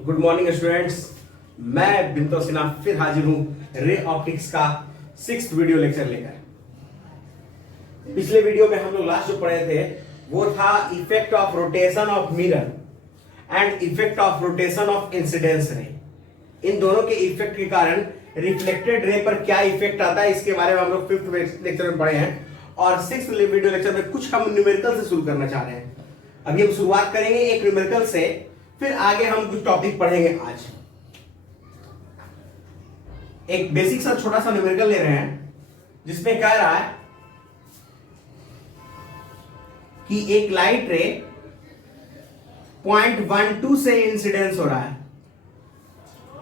Good morning students. मैं बिंतो सिन्हा फिर हाजिर हूं रे ऑप्टिक्स का 6th वीडियो लेक्चर लेकर। पिछले वीडियो में हम लोग लास्ट जो पढ़े थे वो था effect of rotation of mirror and effect of rotation of incidence ray. इन दोनों के इफेक्ट के कारण रिफ्लेक्टेड रे पर क्या इफेक्ट आता है इसके बारे में हम लोग 5th लेक्चर में पढ़े हैं और 6th वीडियो लेक्चर में कुछ हम न्यूमेरिकल से शुरू करना चाह रहे हैं। अभी हम शुरुआत करेंगे एक न्यूमेरिकल से, फिर आगे हम कुछ टॉपिक पढ़ेंगे। आज एक बेसिक सा छोटा सा न्यूमेरिकल ले रहे हैं जिसमें कह रहा है कि एक लाइट रे 0.12 से इंसिडेंस हो रहा है,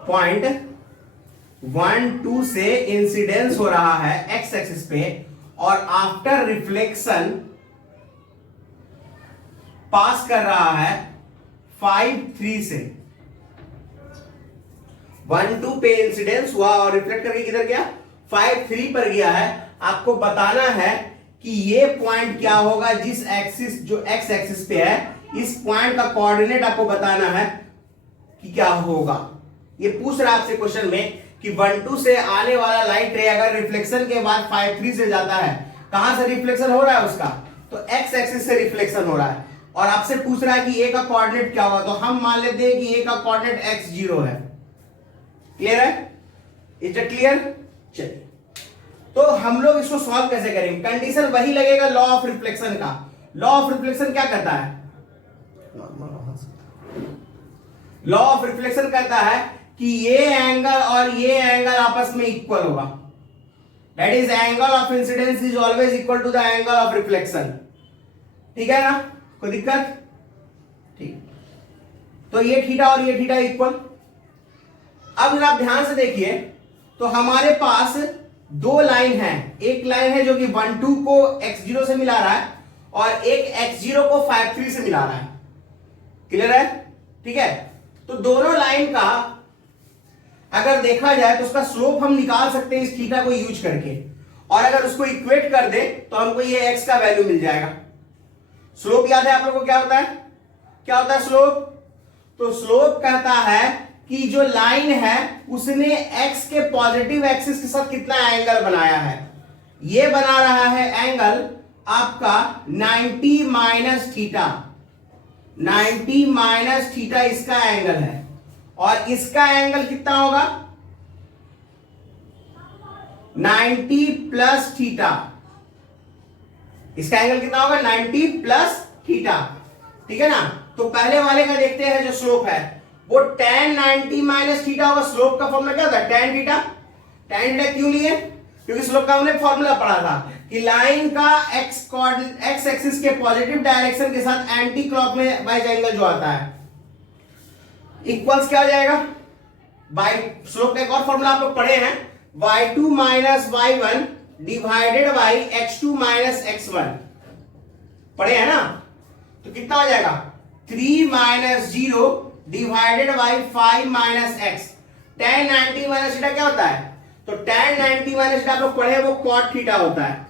0.12 से इंसिडेंस हो रहा है एक्स एक्सिस पे, और आफ्टर रिफ्लेक्शन पास कर रहा है 5.3 से। 1.2 पे इंसिडेंस हुआ और रिफ्लेक्ट करके किधर गया, 5.3 पर गया है। आपको बताना है कि ये पॉइंट क्या होगा जिस एक्सिस जो एक्स एक्सिस पे है, इस पॉइंट का कोऑर्डिनेट आपको बताना है कि क्या होगा। ये पूछ रहा है आपसे क्वेश्चन में कि 1.2 से आने वाला लाइट रे अगर रिफ्लेक्शन के बाद 5.3 से जाता है, कहां से रिफ्लेक्शन हो रहा है उसका, तो एक्स एक्सिस से रिफ्लेक्शन हो रहा है और आपसे पूछ रहा है कि ए का कोऑर्डिनेट क्या होगा। तो हम मान लेते हैं कि ए का कोऑर्डिनेट x0 है। क्लियर है? Is it clear? चलिए, तो हम लोग इसको सॉल्व कैसे करेंगे। कंडीशन वही लगेगा लॉ ऑफ रिफ्लेक्शन का। लॉ ऑफ रिफ्लेक्शन क्या कहता है? लॉ ऑफ रिफ्लेक्शन कहता है कि ये एंगल और ये एंगल आपस में इक्वल होगा। That is angle of incidence is always equal to the angle of reflection. ठीक है ना? कोई दिक्कत? ठीक, तो ये थीटा और ये थीटा इक्वल। अब जरा आप ध्यान से देखिए, तो हमारे पास दो लाइन है। एक लाइन है जो कि 1.2 को x0 से मिला रहा है और एक x0 को 5.3 से मिला रहा है। क्लियर है? ठीक है, तो दोनों लाइन का अगर देखा जाए तो उसका स्लोप हम निकाल सकते हैं इस थीटा को यूज करके, और अगर उसको इक्वेट कर दे तो हमको ये x का वैल्यू मिल जाएगा। स्लोप याद है आप लोगों को क्या होता है? क्या होता है स्लोप? तो स्लोप कहता है कि जो लाइन है उसने x के पॉजिटिव एक्सिस के साथ कितना एंगल बनाया है। ये बना रहा है एंगल आपका 90 माइनस थीटा। 90 माइनस थीटा इसका एंगल है और इसका एंगल कितना होगा, 90 प्लस थीटा। इसका एंगल कितना होगा, 90 प्लस थीटा। ठीक है ना? तो पहले वाले का देखते हैं जो स्लोप है वो tan 90 माइनस थीटा होगा। स्लोप का फॉर्मूला क्या होता है, tan थीटा। tan थीटा क्यों लिए? क्योंकि स्लोप का हमने फॉर्मूला पढ़ा था कि लाइन का एक्स एक्सिस के पॉजिटिव डायरेक्शन के साथ एंटी क्लॉकवाइज एंगल जो आता है इक्वल्स क्या हो जाएगा, बाय स्लोप का एक और फॉर्मूला आप लोग पढ़े हैं, y2 minus y1 divided by x2 minus x1 पढ़े हैं ना। तो कितना हो जाएगा, 3 minus 0 divided by 5 minus x। tan 90 minus theta क्या होता है, तो tan 90 माइनस थीटा आप लोग पढ़े वो cot थीटा होता है,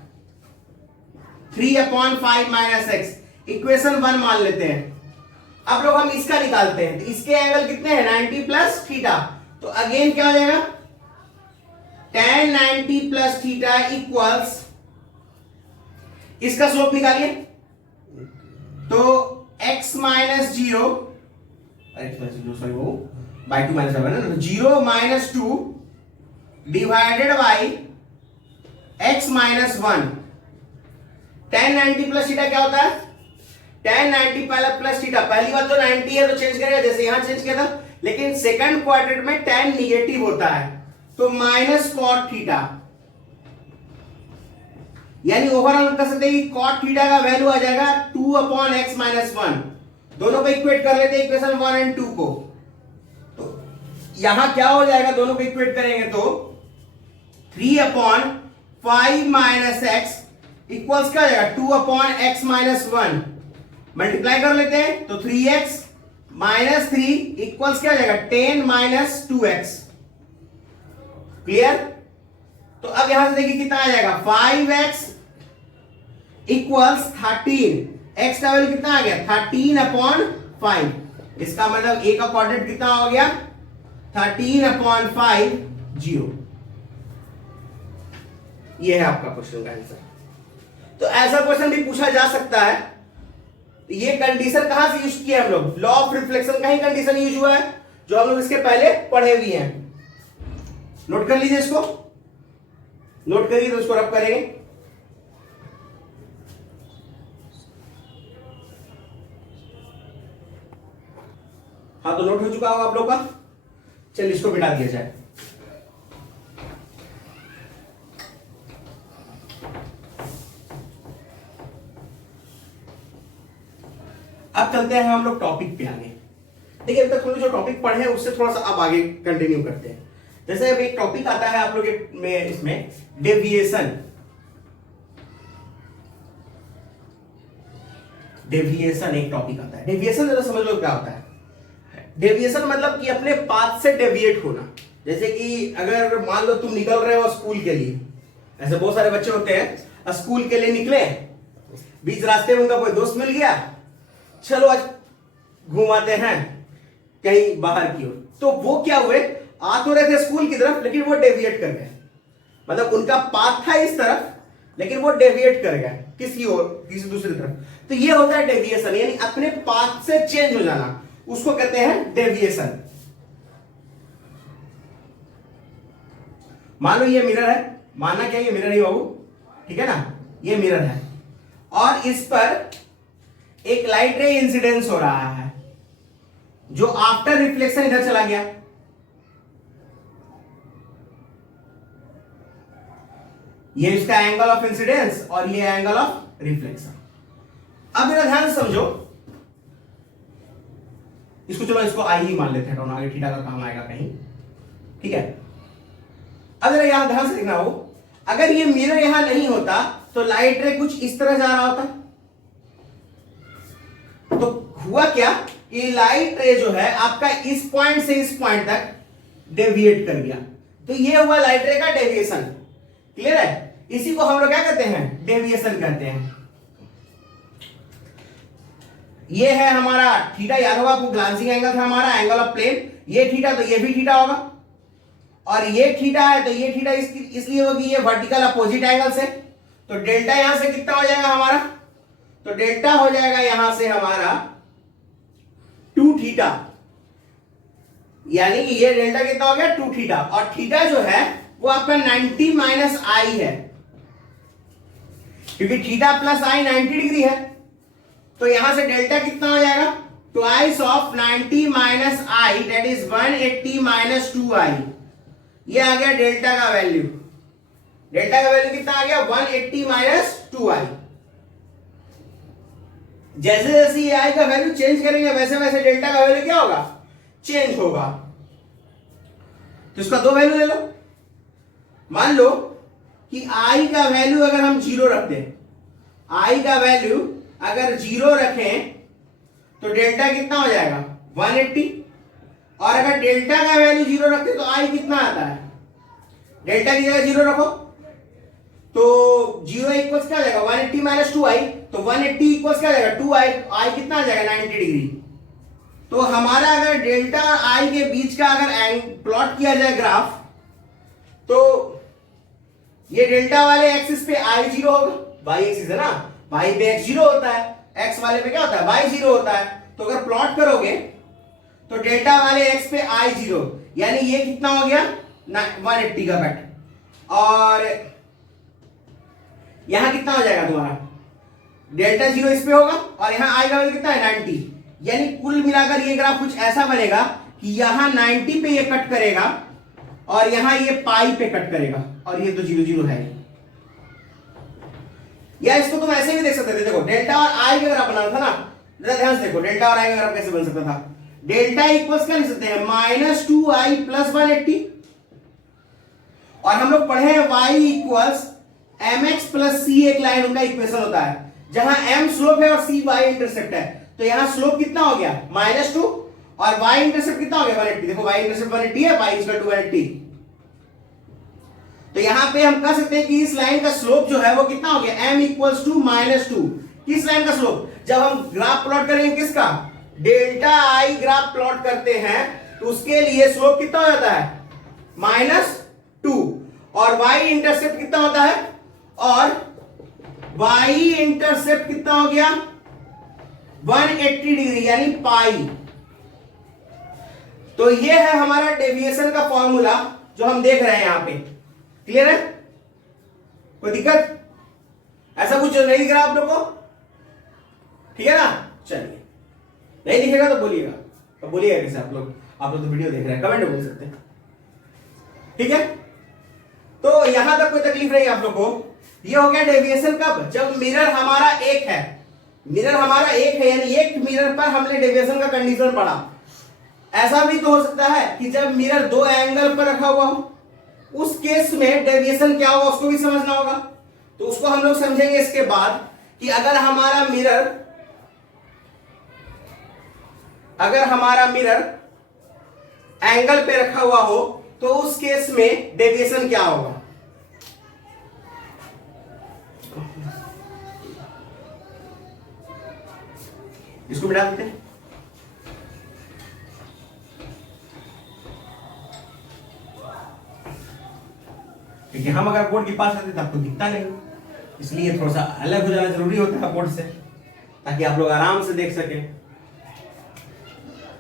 3/5 माइनस x। इक्वेशन 1 मान लेते हैं। अब लोग हम इसका निकालते हैं, तो इसके एंगल कितने हैं, 90 प्लस थीटा। तो अगेन क्या हो जाएगा, tan 90 प्लस थीटा इक्वल्स, इसका स्लोप निकालिए, तो x माइनस 0 सॉरी वो बाई 2 माइनस है ना, 0 minus 2 divided by x minus 1। tan 90 plus theta क्या होता है, tan 90 पहला प्लस थीटा, पहली बात तो 90 है तो चेंज करेगा जैसे यहां चेंज किया था, लेकिन सेकंड क्वाड्रेंट में tan निगेटिव होता है तो माइनस cot थीटा। यानी ओवरऑल कर सकते हैं कि cot थीटा का वैल्यू आ जाएगा 2/x माइनस 1। दोनों को इक्वेट कर लेते हैं इक्वेशन 1 एंड 2 को, तो यहां क्या हो जाएगा, दोनों को इक्वेट करेंगे तो 3/5 माइनस x इक्वल्स क्या हो जाएगा, 2/x माइनस 1। मल्टीप्लाई कर लेते हैं तो 3x माइनस 3 इक्वल्स क्या हो जाएगा, 10 माइनस 2x। क्लियर? तो अब यहां से देखिए कितना आ जाएगा, 5x इक्वल्स 13। x का वैल्यू कितना आ गया, 13/5। इसका मतलब ए का कोऑर्डिनेट कितना हो गया 13/5 0। ये है आपका क्वेश्चन का आंसर। तो ऐसा क्वेश्चन भी पूछा जा सकता है। ये कंडीशन कहां से यूज किया हम लोग, लॉ ऑफ रिफ्लेक्शन का ही कंडीशन यूज हुआ है जो हम लोग इसके पहले पढ़े भी हैं। नोट कर लीजिए इसको, नोट करिए तो इसको रब करेंगे। हाँ तो नोट हो चुका होगा आप लोग का। चलिए इसको मिटा दिया जाए। अब चलते हैं हम लोग टॉपिक पे आगे। देखिए अभी तक हम लोग जो टॉपिक पढ़े हैं उससे थोड़ा सा अब आगे कंटिन्यू करते हैं। जैसे अब एक टॉपिक आता है आप लोग में इसमें डेविएशन। डेविएशन एक टॉपिक आता है। डेविएशन जरा समझ लो क्या होता है। डेविएशन मतलब कि अपने पाथ से डेविएट होना। जैसे कि अगर मान लो तुम निकल रहे हो स्कूल के लिए, ऐसे बहुत सारे बच्चे होते हैं स्कूल के लिए निकले, बीच रास्ते में उनका कोई दोस्त मिल गया, चलो आज घुमाते हैं कहीं बाहर की ओर। तो वो क्या हुए, आ तो रहे थे स्कूल की तरफ लेकिन वो डेविएट कर गए। मतलब उनका पाथ था इस तरफ लेकिन वो डेविएट कर गया किसी और, किसी दूसरी तरफ। तो ये होता है डेविएशन, यानी अपने पाथ से चेंज हो जाना, उसको कहते हैं डेविएशन। मान लो ये मिरर है, मानना क्या ये मिरर है बाबू, ठीक है ना, ये मिरर है और इस पर एक लाइट रे इंसिडेंस हो रहा है जो आफ्टर रिफ्लेक्शन इधर चला गया। ये इसका एंगल ऑफ इंसिडेंस और ये एंगल ऑफ रिफ्लेक्शन। अब मेरा ध्यान से समझो इसको, चलो इसको आई ही मान लेते हैं, आगे थीटा का काम आएगा कहीं, ठीक है। अब जरा यहां ध्यान से देखना हो, अगर ये मिरर यहां नहीं होता तो लाइट रे कुछ इस तरह जा रहा होता। तो हुआ क्या कि लाइट रे जो है आपका इस पॉइंट से इस पॉइंट तक डेविएट कर गया। तो ये हुआ लाइट रे का डेविएशन। क्लियर है? इसी को हम लोग क्या कहते हैं, डेविएशन कहते हैं। ये है हमारा थीटा, याद होगा आपको ग्लांसिंग एंगल था हमारा, एंगल ऑफ प्लेन। ये थीटा तो ये भी थीटा होगा और ये थीटा है तो ये थीटा इसलिए होगी ये वर्टिकल अपोजिट एंगल से। तो डेल्टा यहां से कितना हो जाएगा हमारा, तो डेल्टा हो जाएगा यहां से हमारा 2 थीटा, यानी कि ये डेल्टा कितना हो गया 2 थीटा। और थीटा जो है वो आपका 90 माइनस आई है, क्योंकि थीटा प्लस आई 90 डिग्री है। तो यहां से डेल्टा कितना हो जाएगा, twice of 90 minus I, that is 180 minus 2i। ये आ गया डेल्टा का वैल्यू। डेल्टा का वैल्यू कितना आ गया 180 माइनस 2i। जैसे जैसे ये आई का वैल्यू चेंज करेंगे वैसे वैसे डेल्टा का वैल्यू क्या होगा, चेंज होगा। तो इसका 2 वैल्यू ले लो। मान लो कि आई का वैल्यू अगर हम 0 रख दें, आई का वैल्यू अगर 0 रखें तो डेल्टा कितना हो जाएगा 180। और अगर डेल्टा का वैल्यू 0 रखते तो आई कितना आता है, डेल्टा की जगह 0 रखो तो 0 इक्वल्स क्या हो जाएगा 180 माइनस 2i। तो 180 इक्वल्स क्या हो जाएगा 2i, आई कितना आ जाएगा 90 डिग्री। तो हमारा अगर डेल्टा और आई के बीच का अगर प्लॉट किया जाए ग्राफ, तो ये डेल्टा वाले एक्सिस पे आई 0 होगा, वाई एक्सिस है ना, वाई पे x 0 होता है, x वाले पे क्या होता है y 0 होता है। तो अगर प्लॉट करोगे तो डेल्टा वाले x पे i 0, यानी ये कितना हो गया 180 का कट, और यहां कितना हो जाएगा तुम्हारा डेल्टा 0 इस पे होगा और यहां i का वैल्यू कितना है 90। यानी कुल मिलाकर ये ग्राफ कुछ ऐसा बनेगा कि यहां 90 पे ये कट करेगा और यहां ये पाई पे कट करेगा और ये तो 0 0 है। या इसको तुम ऐसे भी देख सकते थे, देखो डेल्टा और आई का ग्राफ बनाना था ना, जरा ध्यान से देखो डेल्टा और आई का ग्राफ कैसे बन सकता था। डेल्टा इक्वल्स क्या लिख सकते हैं -2i प्लस 180, और हम लोग पढ़े हैं y equals mx plus c, एक लाइन उनका इक्वेशन होता है जहां m स्लोप है और c y इंटरसेप्ट है। तो यहां स्लोप कितना हो गया -2 और y इंटरसेप्ट कितना हो गया 180। देखो y इंटरसेप्ट 180 है, y इक्वल टू 180। तो यहां पे हम कह सकते हैं कि इस लाइन का स्लोप जो है वो कितना हो गया m इक्वल्स टू -2। किस लाइन का स्लोप, जब हम ग्राफ प्लॉट करेंगे किसका, डेल्टा आई ग्राफ प्लॉट करते हैं तो उसके लिए स्लोप कितना हो जाता है -2 और वाई इंटरसेप्ट कितना होता है और वाई इंटरसेप्ट कितना हो गया 180 डिग्री यानी पाई। तो ये है हमारा डेविएशन का फॉर्मूला जो हम देख रहे हैं यहां पे। क्लियर है? कोई दिक्कत? ऐसा कुछ नहीं दिख रहा आप लोग को? ठीक है ना? चलिए, नहीं दिखेगा तो बोलिएगा। तो बोलिएगा कैसे आप लोग तो वीडियो देख रहे हैं, कमेंट में बोल सकते हैं। ठीक है, तो यहां तक कोई तकलीफ नहीं आप लोग को। ये हो गया डेविएशन कब, जब मिरर हमारा एक है। मिरर हमारा एक है यानी एक मिरर पर हमने डेविएशन का कंडीशन पढ़ा। ऐसा भी तो हो सकता है कि जब मिरर दो एंगल पर रखा हुआ हो, उस केस में डेविएशन क्या होगा उसको भी समझना होगा। तो उसको हम लोग समझेंगे इसके बाद कि अगर हमारा मिरर एंगल पे रखा हुआ हो तो उस केस में डेविएशन क्या होगा। इसको बिठा देते हैं। क्योंकि हम अगर बोर्ड के पास रहते तो आपको दिखता नहीं, इसलिए थोड़ा सा अलग हो जाना जरूरी होता है बोर्ड से, ताकि आप लोग आराम से देख सकें।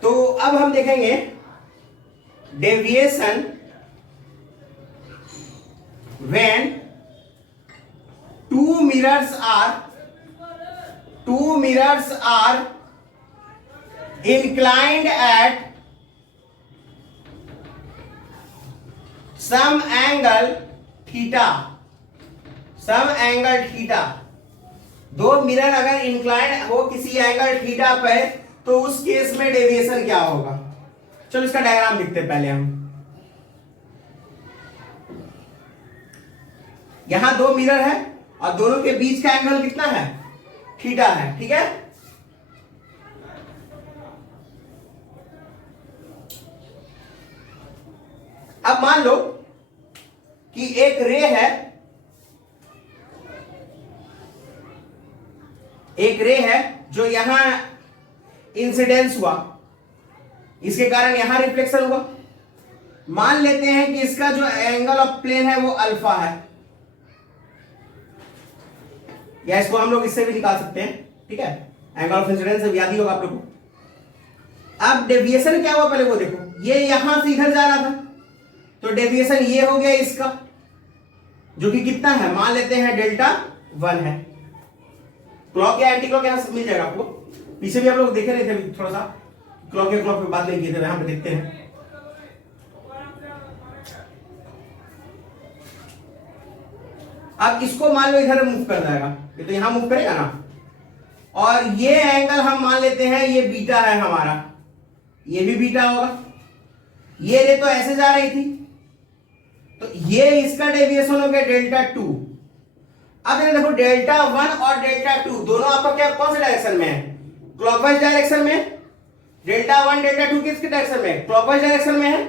तो अब हम देखेंगे deviation when two mirrors are inclined at some angle theta। दो मिरर अगर इंक्लाइंड हो किसी एंगल थीटा पर तो उस केस में डेविएशन क्या होगा। चलो इसका डायग्राम लिखते हैं पहले हम। यहां दो मिरर है और दोनों के बीच का एंगल कितना है, थीटा है। ठीक है, अब मान लो कि एक रे है जो यहां इंसिडेंस हुआ, इसके कारण यहां रिफ्लेक्शन हुआ। मान लेते हैं कि इसका जो एंगल ऑफ प्लेन है वो अल्फा है, या इसको हम लोग इससे भी निकाल सकते हैं। ठीक है, एंगल ऑफ इंसिडेंस से याद ही होगा आप लोग को। अब डेविएशन क्या हुआ पहले वो देखो। ये यहां से इधर जा रहा था तो डेविएशन ये हो गया इसका, जो कि कितना है, मान लेते हैं Δ1 है। क्लॉक या एंटी क्लॉक यहां से मिल जाएगा आपको। पीछे भी आप लोग देखे रहे थे थोड़ा सा, क्लॉक या क्लॉक पे बात नहीं किए थे, यहां पे देखते हैं। अब इसको मान लो इधर मूव कर जाएगा, ये तो यहां मूव करेगा ना, और ये एंगल हम मान लेते हैं ये बीटा है हमारा, ये भी बीटा होगा। ये रे तो ऐसे जा रही थी तो ये इसका डेविएशन हो गया Δ2। अब देखो Δ1 और Δ2 दोनों आपका क्या कौन से डायरेक्शन में है, क्लॉकवाइज डायरेक्शन में। Δ1 Δ2 किसके डायरेक्शन में, क्लॉकवाइज डायरेक्शन में है।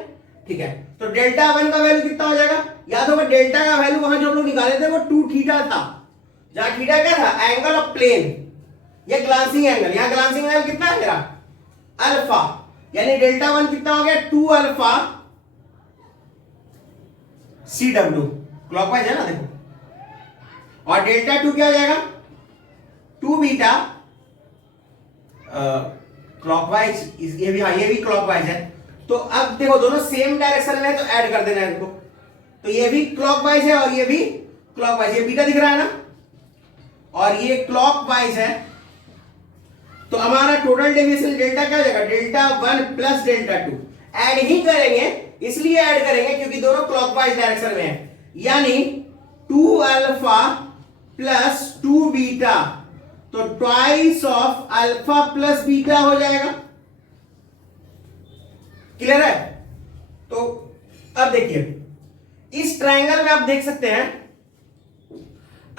ठीक है, तो Δ1 का वैल्यू कितना हो जाएगा, याद होगा डेल्टा का वैल्यू वहां जो हम लोग निकाले थे वो 2 थीटा था, जहां थीटा क्या था, एंगल ऑफ प्लेन, ये ग्लांसिंग एंगल। यहां ग्लांसिंग एंगल कितना है मेरा, अल्फा, यानी Δ1 कितना हो गया 2 अल्फा CW, क्लॉकवाइज है ना देखो, और Δ2 क्या हो जाएगा 2 बीटा क्लॉकवाइज। ये भी क्लॉकवाइज है। तो अब देखो दोनों सेम डायरेक्शन में है तो ऐड कर देना है इनको। तो ये भी क्लॉकवाइज है और ये भी क्लॉकवाइज, ये बीटा दिख रहा है ना, और ये क्लॉकवाइज है। तो हमारा टोटल डेविएशन डेल्टा क्या हो जाएगा, Δ1 प्लस Δ2। ऐड ही करेंगे, इसलिए ऐड करेंगे क्योंकि दोनों क्लॉकवाइज डायरेक्शन में है, यानी 2 अल्फा प्लस 2 बीटा, तो twice of alpha plus beta हो जाएगा। क्लियर है? तो अब देखिए इस ट्रायंगल में आप देख सकते हैं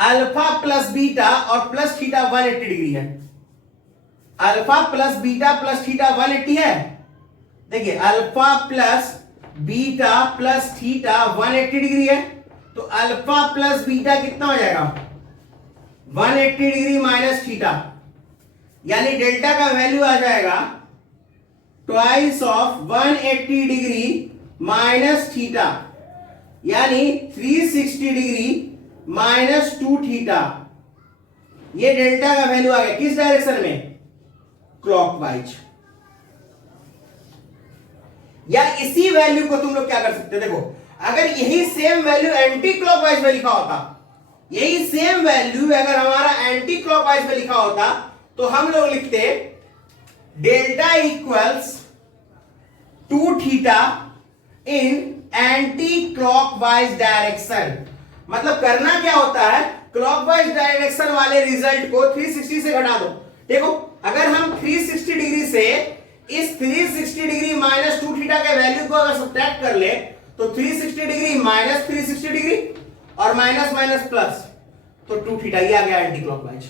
अल्फा प्लस बीटा और प्लस थीटा 180 डिग्री है। Alpha plus beta plus theta 180 है। देखिए alpha plus beta plus theta 180 degree है, तो अल्फा प्लस बीटा कितना हो जाएगा 180 डिग्री माइनस थीटा, यानी डेल्टा का वैल्यू आ जाएगा twice of 180 degree minus theta, यानी 360 डिग्री माइनस 2 थीटा। ये डेल्टा का वैल्यू आ गया किस डायरेक्शन में? क्लॉकवाइज। या इसी वैल्यू को तुम लोग क्या कर सकते हो, देखो अगर यही सेम वैल्यू एंटी क्लॉकवाइज में लिखा होता, यही सेम वैल्यू अगर हमारा एंटी क्लॉकवाइज में लिखा होता तो हम लोग लिखते delta equals 2 theta in anti clockwise direction. मतलब करना क्या होता है, क्लॉकवाइज डायरेक्शन वाले रिजल्ट को 360 से घटा दो। देखो अगर हम 360 डिग्री से इस 360 डिग्री माइनस 2 थीटा के वैल्यू को अगर सब्ट्रैक्ट कर ले तो 360 डिग्री माइनस 360 डिग्री और माइनस माइनस प्लस, तो 2 थीटा ये आ गया एंटी क्लॉकवाइज।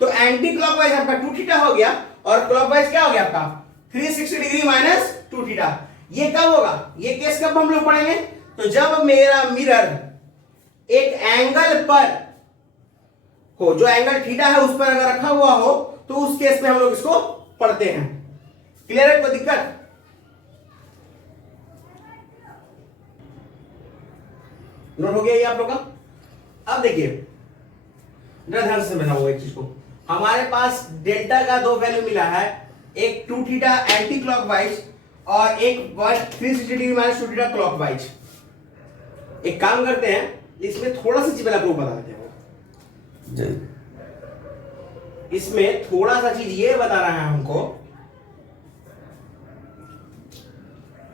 तो एंटी क्लॉकवाइज आपका 2 थीटा हो गया और क्लॉकवाइज क्या हो गया आपका 360 डिग्री माइनस 2 थीटा। ये कब होगा, ये केस कब हम लोग पढ़ेंगे? तो जब मेरा मिरर एक एंगल पर हो, जो एंगल थीटा है उस पर अगर रखा हुआ हो, तो उस केस में हम लोग इसको पढ़ते हैं। क्लियर है? कोई दिक्कत? नोट हो गया ये आप लोग का? अब देखिए ध्यान से समझाऊंगा एक चीज को। हमारे पास डेल्टा का दो वैल्यू मिला है, एक 2 थीटा एंटी क्लॉकवाइज और एक 360 डिग्री माइनस 2 थीटा क्लॉकवाइज। एक काम करते हैं, इसमें थोड़ा सा चीज आपको बता देते हैं। इसमें थोड़ा सा चीज ये बता रहा है हमको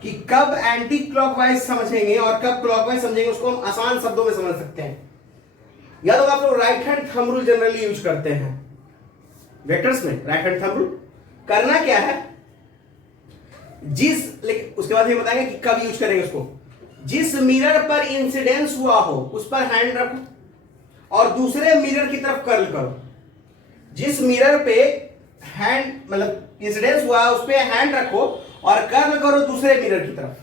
कि कब एंटी क्लॉकवाइज समझेंगे और कब क्लॉकवाइज समझेंगे, उसको हम आसान शब्दों में समझ सकते हैं। या तो आप लोग right hand thumb rule generally use करते हैं वेक्टर्स में। राइट हैंड थंब रूल करना क्या है, लेकिन उसके बाद हम बताएंगे कि कब यूज करेंगे उसको। जिस मिरर पर इंसिडेंस हुआ हो उस पर हैंड रखो और दूसरे मिरर की तरफ कर्ल करो। जिस मिरर पे हैंड मतलब इंसिडेंस हुआ उस पे हैंड रखो और कर्ल करो दूसरे मिरर की तरफ।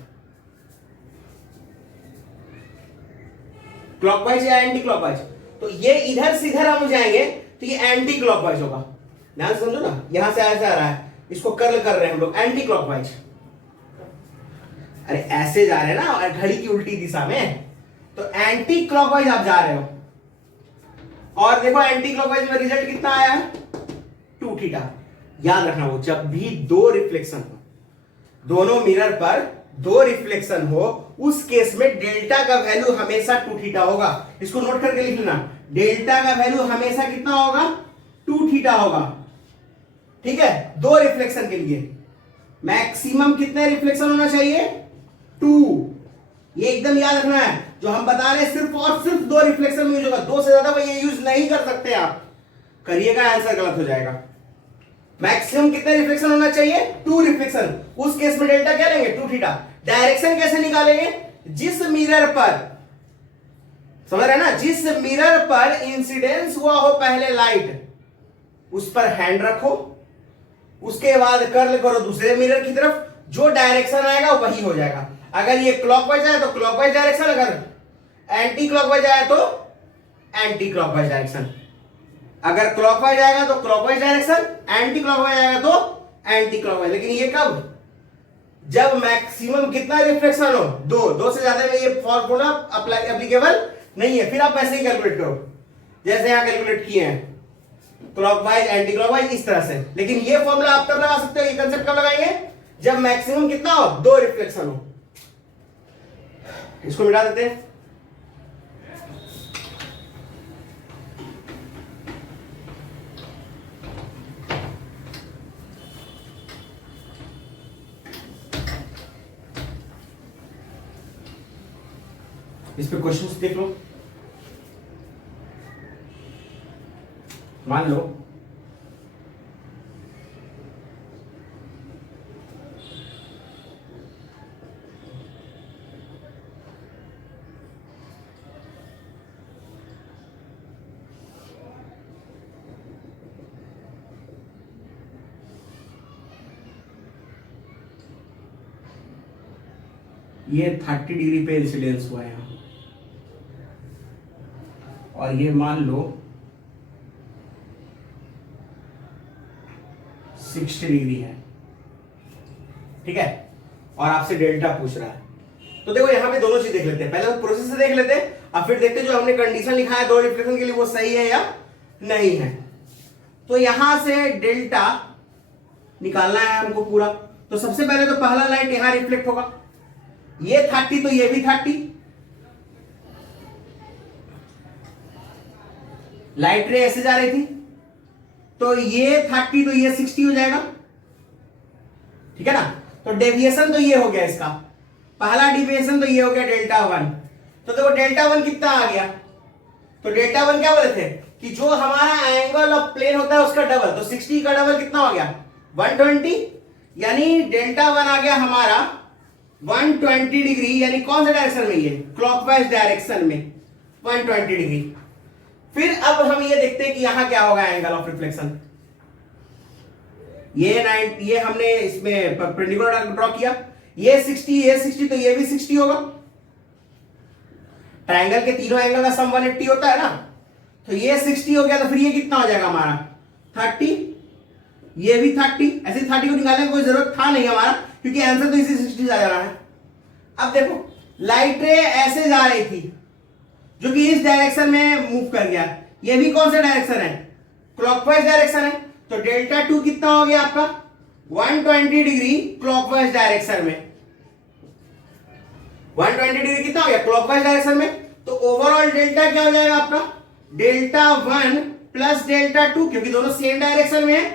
क्लॉकवाइज या एंटी क्लॉकवाइज? तो ये इधर से इधर हम जाएंगे तो ये एंटी क्लॉकवाइज होगा। ध्यान से समझो ना, यहां से ऐसे आ रहा है, इसको कर्ल कर रहे हैं हम लोग, एंटी क्लॉकवाइज। अरे ऐसे जा रहे हैं ना, और घड़ी की उल्टी दिशा में, तो एंटी क्लॉकवाइज आप जा रहे हो। और देखो एंटी क्लॉकवाइज में रिजल्ट कितना आया है 2 थीटा। याद रखना, वो जब भी दो रिफ्लेक्शन हो, दोनों मिरर पर दो रिफ्लेक्शन हो, उस केस में डेल्टा का वैल्यू हमेशा 2 थीटा होगा। इसको नोट करके लिख लेना, डेल्टा का वैल्यू हमेशा कितना होगा 2 थीटा होगा। ठीक है, दो रिफ्लेक्शन के लिए मैक्सिमम कितने रिफ्लेक्शन होना चाहिए 2। ये एकदम याद रखना है, जो हम बता रहे हैं सिर्फ और सिर्फ दो रिफ्लेक्शन यूज होगा, दो से ज्यादा भाई ये यूज नहीं कर सकते आप। करिएगा आंसर गलत हो जाएगा। मैक्सिमम कितने रिफ्लेक्शन होना चाहिए 2 रिफ्लेक्शन। उस केस में डेल्टा क्या लेंगे 2 थीटा। डायरेक्शन कैसे निकालेंगे, जिस मिरर पर, समझ रहे ना, जिस मिरर पर इंसिडेंस हुआ हो पहले लाइट, उस पर हैंड रखो, उसके बाद कर्ल करो दूसरे मिरर की तरफ, जो डायरेक्शन आएगा वही हो जाएगा। अगर ये क्लॉकवाइज आए तो क्लॉकवाइज डायरेक्शन, अगर एंटी क्लॉकवाइज आया तो एंटी क्लॉकवाइज डायरेक्शन। अगर क्लॉकवाइज आएगा तो क्लॉकवाइज डायरेक्शन, एंटी क्लॉकवाइज आएगा तो एंटी क्लॉकवाइज। लेकिन ये कब, जब मैक्सिमम कितना रिफ्लेक्शन हो, दो से ज्यादा में ये फॉर्मूला एप्लीकेबल नहीं है। फिर आप ऐसे ही कैलकुलेट करो जैसे यहां कैलकुलेट किए हैं, क्लॉकवाइज एंटी क्लॉकवाइज इस तरह से। लेकिन ये फॉर्मूला आप तब लगा सकते हो, ये कंसेप्ट कब लगाएंगे, जब मैक्सिमम कितना हो 2 रिफ्लेक्शन हो। इसको मिटा देते हैं। इस पे क्वेश्चंस देख लो। मान लो ये 30 डिग्री पे इंसिडेंस हुआ है यहां, और ये मान लो 60 डिग्री है। ठीक है, और आपसे डेल्टा पूछ रहा है। तो देखो यहाँ पे दोनों चीज देख लेते हैं, पहले हम प्रोसेस से देख लेते हैं और फिर देखते हैं जो हमने कंडीशन लिखा है दो रिफ्लेक्शन के लिए वो सही है या नहीं है। तो यहां से डेल्टा निकालना है हमको पूरा। तो सबसे पहले तो पहला लाइट यहां रिफ्लेक्ट होगा, ये 30 तो ये भी 30, लाइट रे ऐसे जा रही थी तो ये 30 तो ये 60 हो जाएगा, ठीक है ना। तो डेविएशन तो ये हो गया, इसका पहला डेविएशन तो ये हो गया डेल्टा 1। तो देखो डेल्टा 1 कितना आ गया, तो डेल्टा 1 क्या बोले थे कि जो हमारा एंगल ऑफ प्लेन होता है उसका डबल, तो 60 का डबल कितना हो गया 120, यानी डेल्टा 1 आ गया हमारा 120 डिग्री, यानी कौन सा डायरेक्शन में, ये क्लॉकवाइज डायरेक्शन में 120 डिग्री। फिर अब हम ये देखते हैं कि यहां क्या होगा एंगल ऑफ रिफ्लेक्शन। ये हमने इसमें परपेंडिकुलर ड्रॉ किया, ये 60 तो ये भी 60 होगा। ट्रायंगल के तीनों एंगल का सम 180 होता है ना, तो ये 60 हो गया, तो फिर ये कितना हो जाएगा हमारा 30, ये भी 30। ऐसे 30 को निकालने की कोई जरूरत था नहीं हमारा, क्योंकि आंसर तो इसी 60 आ जा रहा है। अब देखो लाइट रे ऐसे जा रही थी जो कि इस डायरेक्शन में मूव कर गया, ये भी कौन सा डायरेक्शन है, क्लॉकवाइज डायरेक्शन है। तो डेल्टा 2 कितना हो गया आपका 120 डिग्री क्लॉकवाइज डायरेक्शन में, 120 डिग्री कितना हो गया क्लॉकवाइज डायरेक्शन में। तो ओवरऑल डेल्टा क्या हो जाएगा आपका डेल्टा 1 प्लस डेल्टा 2, क्योंकि दोनों सेम डायरेक्शन में है,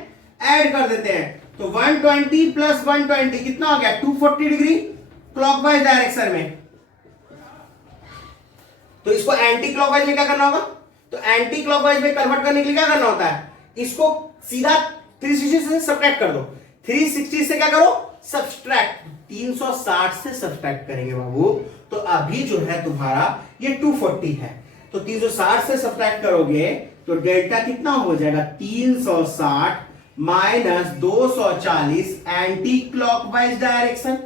ऐड कर देते हैं। तो 120 प्लस 120 कितना हो गया 240 डिग्री क्लॉकवाइज डायरेक्शन में। तो इसको एंटी क्लॉकवाइज में क्या करना होगा, तो एंटी क्लॉकवाइज में कन्वर्ट करने के लिए क्या करना होता है, इसको सीधा 360 से सब्ट्रैक्ट कर दो। 360 से क्या करो सब्ट्रैक्ट, 360 से सब्ट्रैक्ट करेंगे बाबू। तो अभी जो है तुम्हारा ये 240 है, तो 360 से सब्ट्रैक्ट करोगे तो डेल्टा कितना हो जाएगा 360 माइनस 240 एंटी क्लॉकवाइज डायरेक्शन,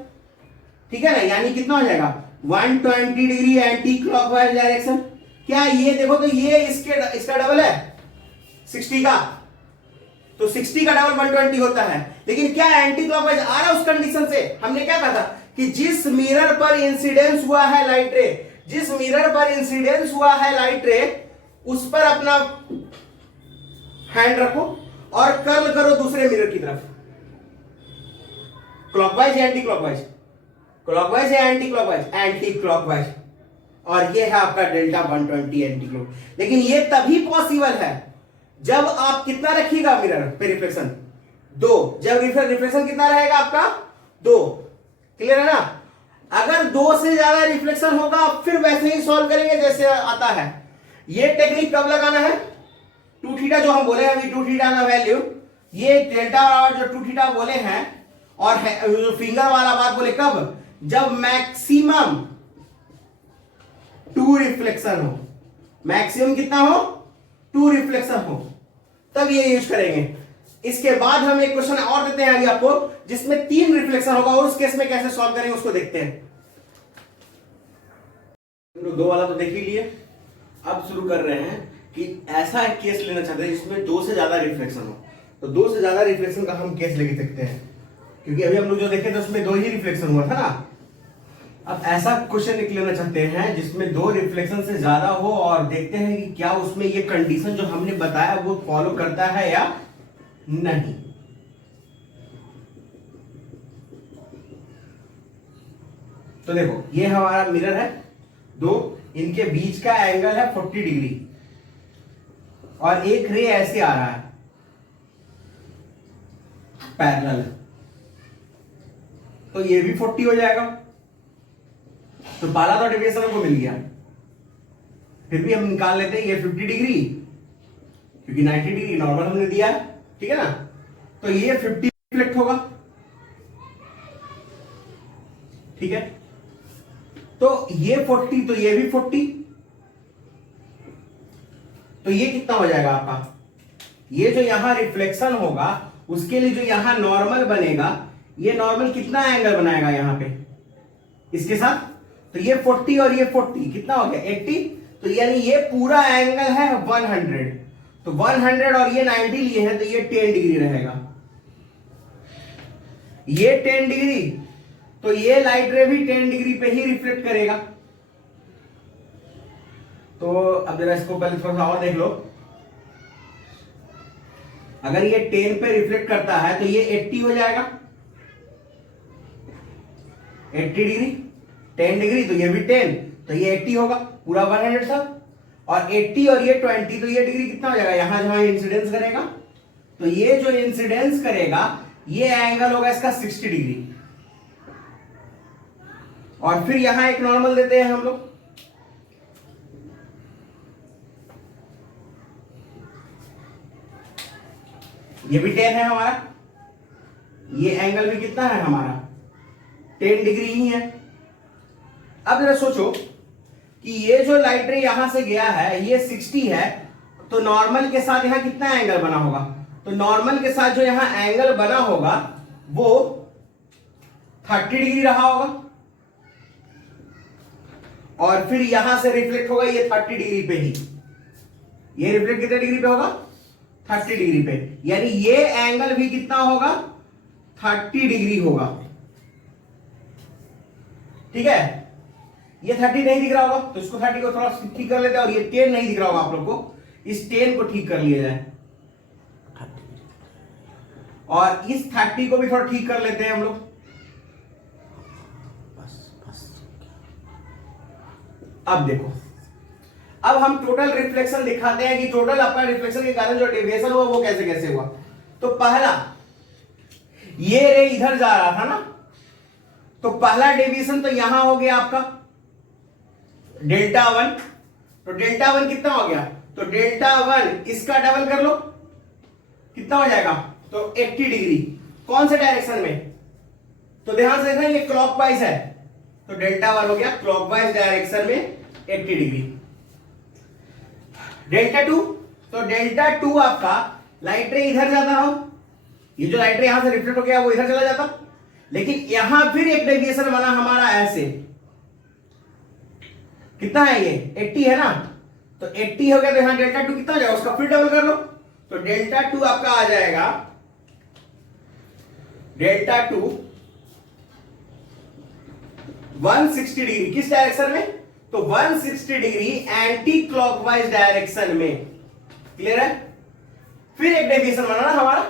ठीक है ना, यानी कितना हो जाएगा 120 डिग्री एंटी क्लॉकवाइज डायरेक्शन। क्या ये देखो तो ये इसका डबल है 60 का, तो 60 का डबल 120 होता है। लेकिन क्या एंटी क्लॉकवाइज आ रहा है उस कंडीशन से, हमने क्या कहा था कि जिस मिरर पर इंसिडेंस हुआ है लाइट रे, जिस मिरर पर इंसिडेंस हुआ है लाइट रे उस पर अपना हैंड रखो और कर्ल करो दूसरे मिरर की तरफ, क्लॉकवाइज या एंटी क्लॉकवाइज, क्लॉकवाइज या एंटी क्लॉकवाइज, एंटी क्लॉकवाइज। और ये है आपका डेल्टा 120 एंटी क्लॉक। लेकिन ये तभी पॉसिबल है जब आप कितना रखिएगा मिरर पे रिफ्लेक्शन 2, जब रिफ्लेक्शन कितना रहेगा आपका 2, क्लियर है ना। अगर 2 से ज्यादा रिफ्लेक्शन होगा फिर वैसे ही सॉल्व करेंगे जैसे आता है। ये टेक्निक कब लगाना है, 2 थीटा जो हम बोले हैं अभी 2 थीटा का वैल्यू, ये डेल्टा और जो 2 थीटा बोले हैं और जो फिंगर वाला बात बोले कब, जब मैक्सिमम 2 रिफ्लेक्शन हो, मैक्सिमम कितना हो 2 रिफ्लेक्शन हो, तब ये यूज करेंगे। इसके बाद हम एक क्वेश्चन और देते हैं अभी आपको जिसमें 3 रिफ्लेक्शन होगा और उस केस में कैसे सॉल्व करेंगे उसको देखते हैं। 2 वाला तो देख ही लिए, अब शुरू कर रहे हैं कि ऐसा एक केस लेना चाहते हैं जिसमें 2 से ज्यादा रिफ्लेक्शन हो। तो 2 से ज्यादा रिफ्लेक्शन का हम केस लेके देखते हैं, क्योंकि अभी हम लोग जो देखे थे उसमें 2 ही रिफ्लेक्शन हुआ था ना। अब ऐसा क्वेश्चन लेना चाहते हैं जिसमें 2 रिफ्लेक्शन से ज्यादा हो और देखते हैं कि क्या उसमें ये कंडीशन जो हमने बताया वो फॉलो करता है या नहीं। तो देखो ये हमारा मिरर है 2, इनके बीच का एंगल है 40 डिग्री और एक रे ऐसे आ रहा है पैरेलल, तो ये भी 40 हो जाएगा। तो पहला तो डेविएशन हमको मिल गया, फिर भी हम निकाल लेते हैं ये 50 डिग्री क्योंकि 90 डिग्री नॉर्मल हमने दिया है, ठीक है ना। तो ये 50 रिफ्लेक्ट होगा, ठीक है। तो ये 40 तो ये भी 40, तो ये कितना हो जाएगा आपका, ये जो यहां रिफ्लेक्शन होगा उसके लिए जो यहां नॉर्मल बनेगा, ये नॉर्मल कितना एंगल बनाएगा यहां पे इसके साथ, तो ये 40 और ये 40 कितना हो गया 80, तो यानी ये पूरा एंगल है 100, तो 100 और ये 90 लिए हैं तो ये 10 डिग्री रहेगा। ये 10 डिग्री, तो ये लाइट रे भी 10 डिग्री पे ही रिफ्लेक्ट करेगा। तो अब जरा इसको पहले थोड़ा सा और देख लो। अगर ये 10 पे रिफ्लेक्ट करता है तो ये 80 हो जाएगा, 80 डिग्री। 10 डिग्री तो ये भी 10, तो ये 80 होगा, पूरा 100 सब। और 80 और ये 20, तो ये डिग्री कितना हो जाएगा, यहां जहां इंसिडेंस करेगा, तो ये जो इंसिडेंस करेगा ये एंगल होगा इसका 60 डिग्री। और फिर यहां एक नॉर्मल देते हैं हम लोग, ये भी 10 है हमारा, ये एंगल भी कितना है हमारा 10 डिग्री ही है। अब जरा सोचो कि ये जो लाइट रे यहां से गया है ये 60 है, तो नॉर्मल के साथ यहां कितना एंगल बना होगा, तो नॉर्मल के साथ जो यहां एंगल बना होगा वो 30 डिग्री रहा होगा, और फिर यहां से रिफ्लेक्ट होगा ये 30 डिग्री पे ही। ये रिफ्लेक्ट कितने डिग्री पे होगा, 30 डिग्री पे, यानी ये एंगल भी कितना होगा 30 डिग्री होगा। ठीक है, ये 30 नहीं दिख रहा होगा तो इसको 30 को थोड़ा ठीक कर लेते हैं, और ये 10 नहीं दिख रहा होगा आप लोग को, इस 10 को ठीक कर लिया जाए, और इस 30 को भी थोड़ा ठीक कर लेते हैं हम लोग। अब देखो, अब हम टोटल रिफ्लेक्शन दिखाते हैं कि टोटल अपना रिफ्लेक्शन के कारण जो डेविएशन हुआ वो कैसे कैसे हुआ। तो पहला, ये रे इधर जा रहा था ना, तो पहला डेविएशन तो यहां हो गया आपका Δ1, तो Δ1 कितना हो गया, तो Δ1 इसका डबल कर लो, कितना हो जाएगा, तो 80 डिग्री। कौन से डायरेक्शन में, तो ध्यान से देखना ये क्लॉकवाइज है, तो Δ1 हो गया क्लॉकवाइज डायरेक्शन में 80 डिग्री। Δ2, तो Δ2 आपका लाइट रे इधर जाता हो, ये जो लाइट रे यहां से रिफ्लेक्ट हो गया वो इधर चला जाता, लेकिन यहां फिर एक डेविएशन बना हमारा ऐसे, कितना है ये 80 है ना, तो 80 हो गया, तो यहां Δ2 कितना हो जाएगा, उसका फिर डबल कर लो, तो Δ2 आपका आ जाएगा Δ2 160 डिग्री, किस डायरेक्शन में, तो 160 डिग्री एंटी क्लॉकवाइज डायरेक्शन में। क्लियर है, फिर एक डेविएशन बना ना हमारा,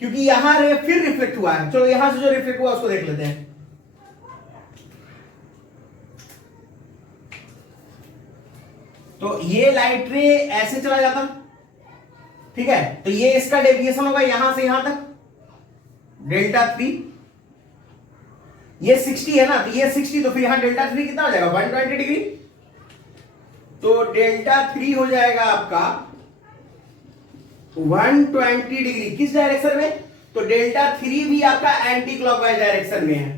क्योंकि यहां रे फिर रिफ्लेक्ट हुआ है। चलो यहां से जो रिफ्लेक्ट हुआ उसको देख लेते हैं। तो ये लाइट रे ऐसे चला जाता, ठीक है, तो ये इसका डेविएशन होगा यहां से यहां तक Δ3, ये 60 है ना, तो ये 60, तो फिर यहां Δ3 कितना हो जाएगा 120 डिग्री, तो Δ3 हो जाएगा आपका 120 डिग्री, किस डायरेक्शन में, तो Δ3 भी आपका एंटी क्लॉकवाइज डायरेक्शन में है।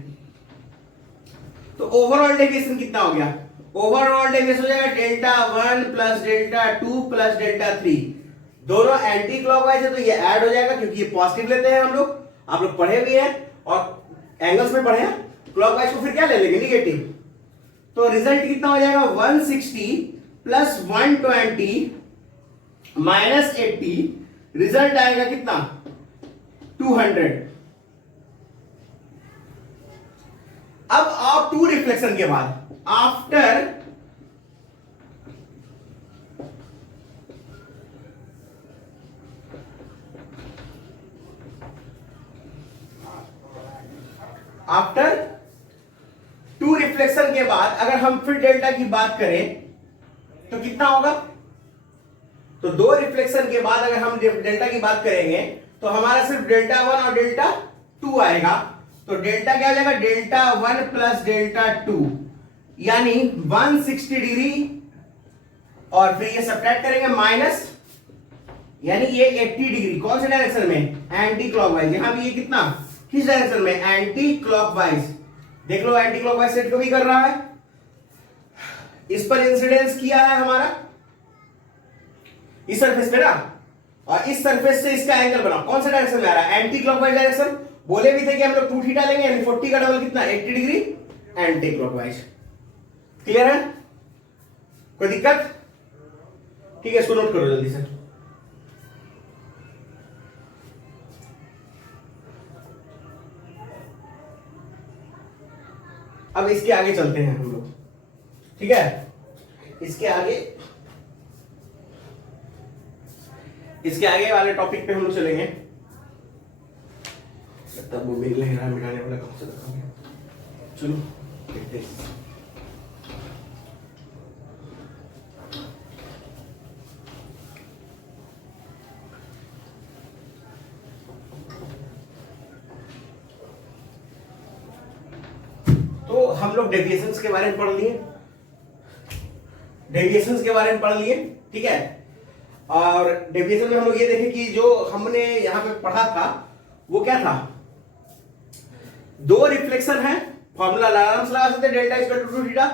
तो ओवरऑल डेविएशन कितना हो गया, ओवरऑल डेविएशन हो जाएगा Δ1 प्लस Δ2 प्लस Δ3, दोनों एंटी क्लॉकवाइज है तो ये ऐड हो जाएगा, क्योंकि ये पॉजिटिव लेते हैं हम लोग, आप लोग पढ़े भी हैं और एंगल्स में पढ़े हैं, क्लॉकवाइज को फिर क्या ले लेंगे निगेटिव, तो रिजल्ट कितना हो जाएगा 160 प्लस 120 माइनस 80, रिजल्ट आएगा कितना 200। अब आप टू रिफ्लेक्शन के बाद आफ्टर टू रिफ्लेक्शन के बाद अगर हम फिर डेल्टा की बात करें तो कितना होगा, तो दो रिफ्लेक्शन के बाद अगर हम डेल्टा की बात करेंगे तो हमारा सिर्फ Δ1 और Δ2 आएगा, तो डेल्टा क्या हो जाएगा Δ1 प्लस Δ2, यानी 160 डिग्री, और फिर ये सब्ट्रैक्ट करेंगे माइनस, यानी ये 80 डिग्री, कौन से डायरेक्शन में, एंटी क्लॉकवाइज। यहां भी ये कितना, किस डायरेक्शन में, एंटी क्लॉकवाइज। देख लो एंटी क्लॉकवाइज सेट को भी कर रहा है, इस पर इंसिडेंस किया है हमारा इस सरफेस पे ना, और इस सरफेस से इसका एंगल बना, कौन सा डायरेक्शन में आ रहा है, एंटी क्लॉकवाइज डायरेक्शन। बोले भी थे कि हम लोग 2 थीटा लेंगे, यानी 40 का डबल कितना 80 डिग्री एंटी क्लॉकवाइज। क्लियर है, कोई दिक्कत, ठीक है, इसको नोट करो जल्दी से। अब इसके आगे चलते हैं हम लोग, ठीक है। इसके आगे वाले टॉपिक पे हम लोग चलेंगे। तब वो मेरे लहरा मिटाने वाला कौन सा रखा, चलो देखते हैं। तो हम लोग डेविएशंस के बारे में पढ़ लिए, ठीक है। और डेविएशन में हम लोग ये देखें कि जो हमने यहां पे पढ़ा था वो क्या था, दो रिफ्लेक्शन है, फॉर्मूला आराम से लगा सकते हैं, delta equal to theta.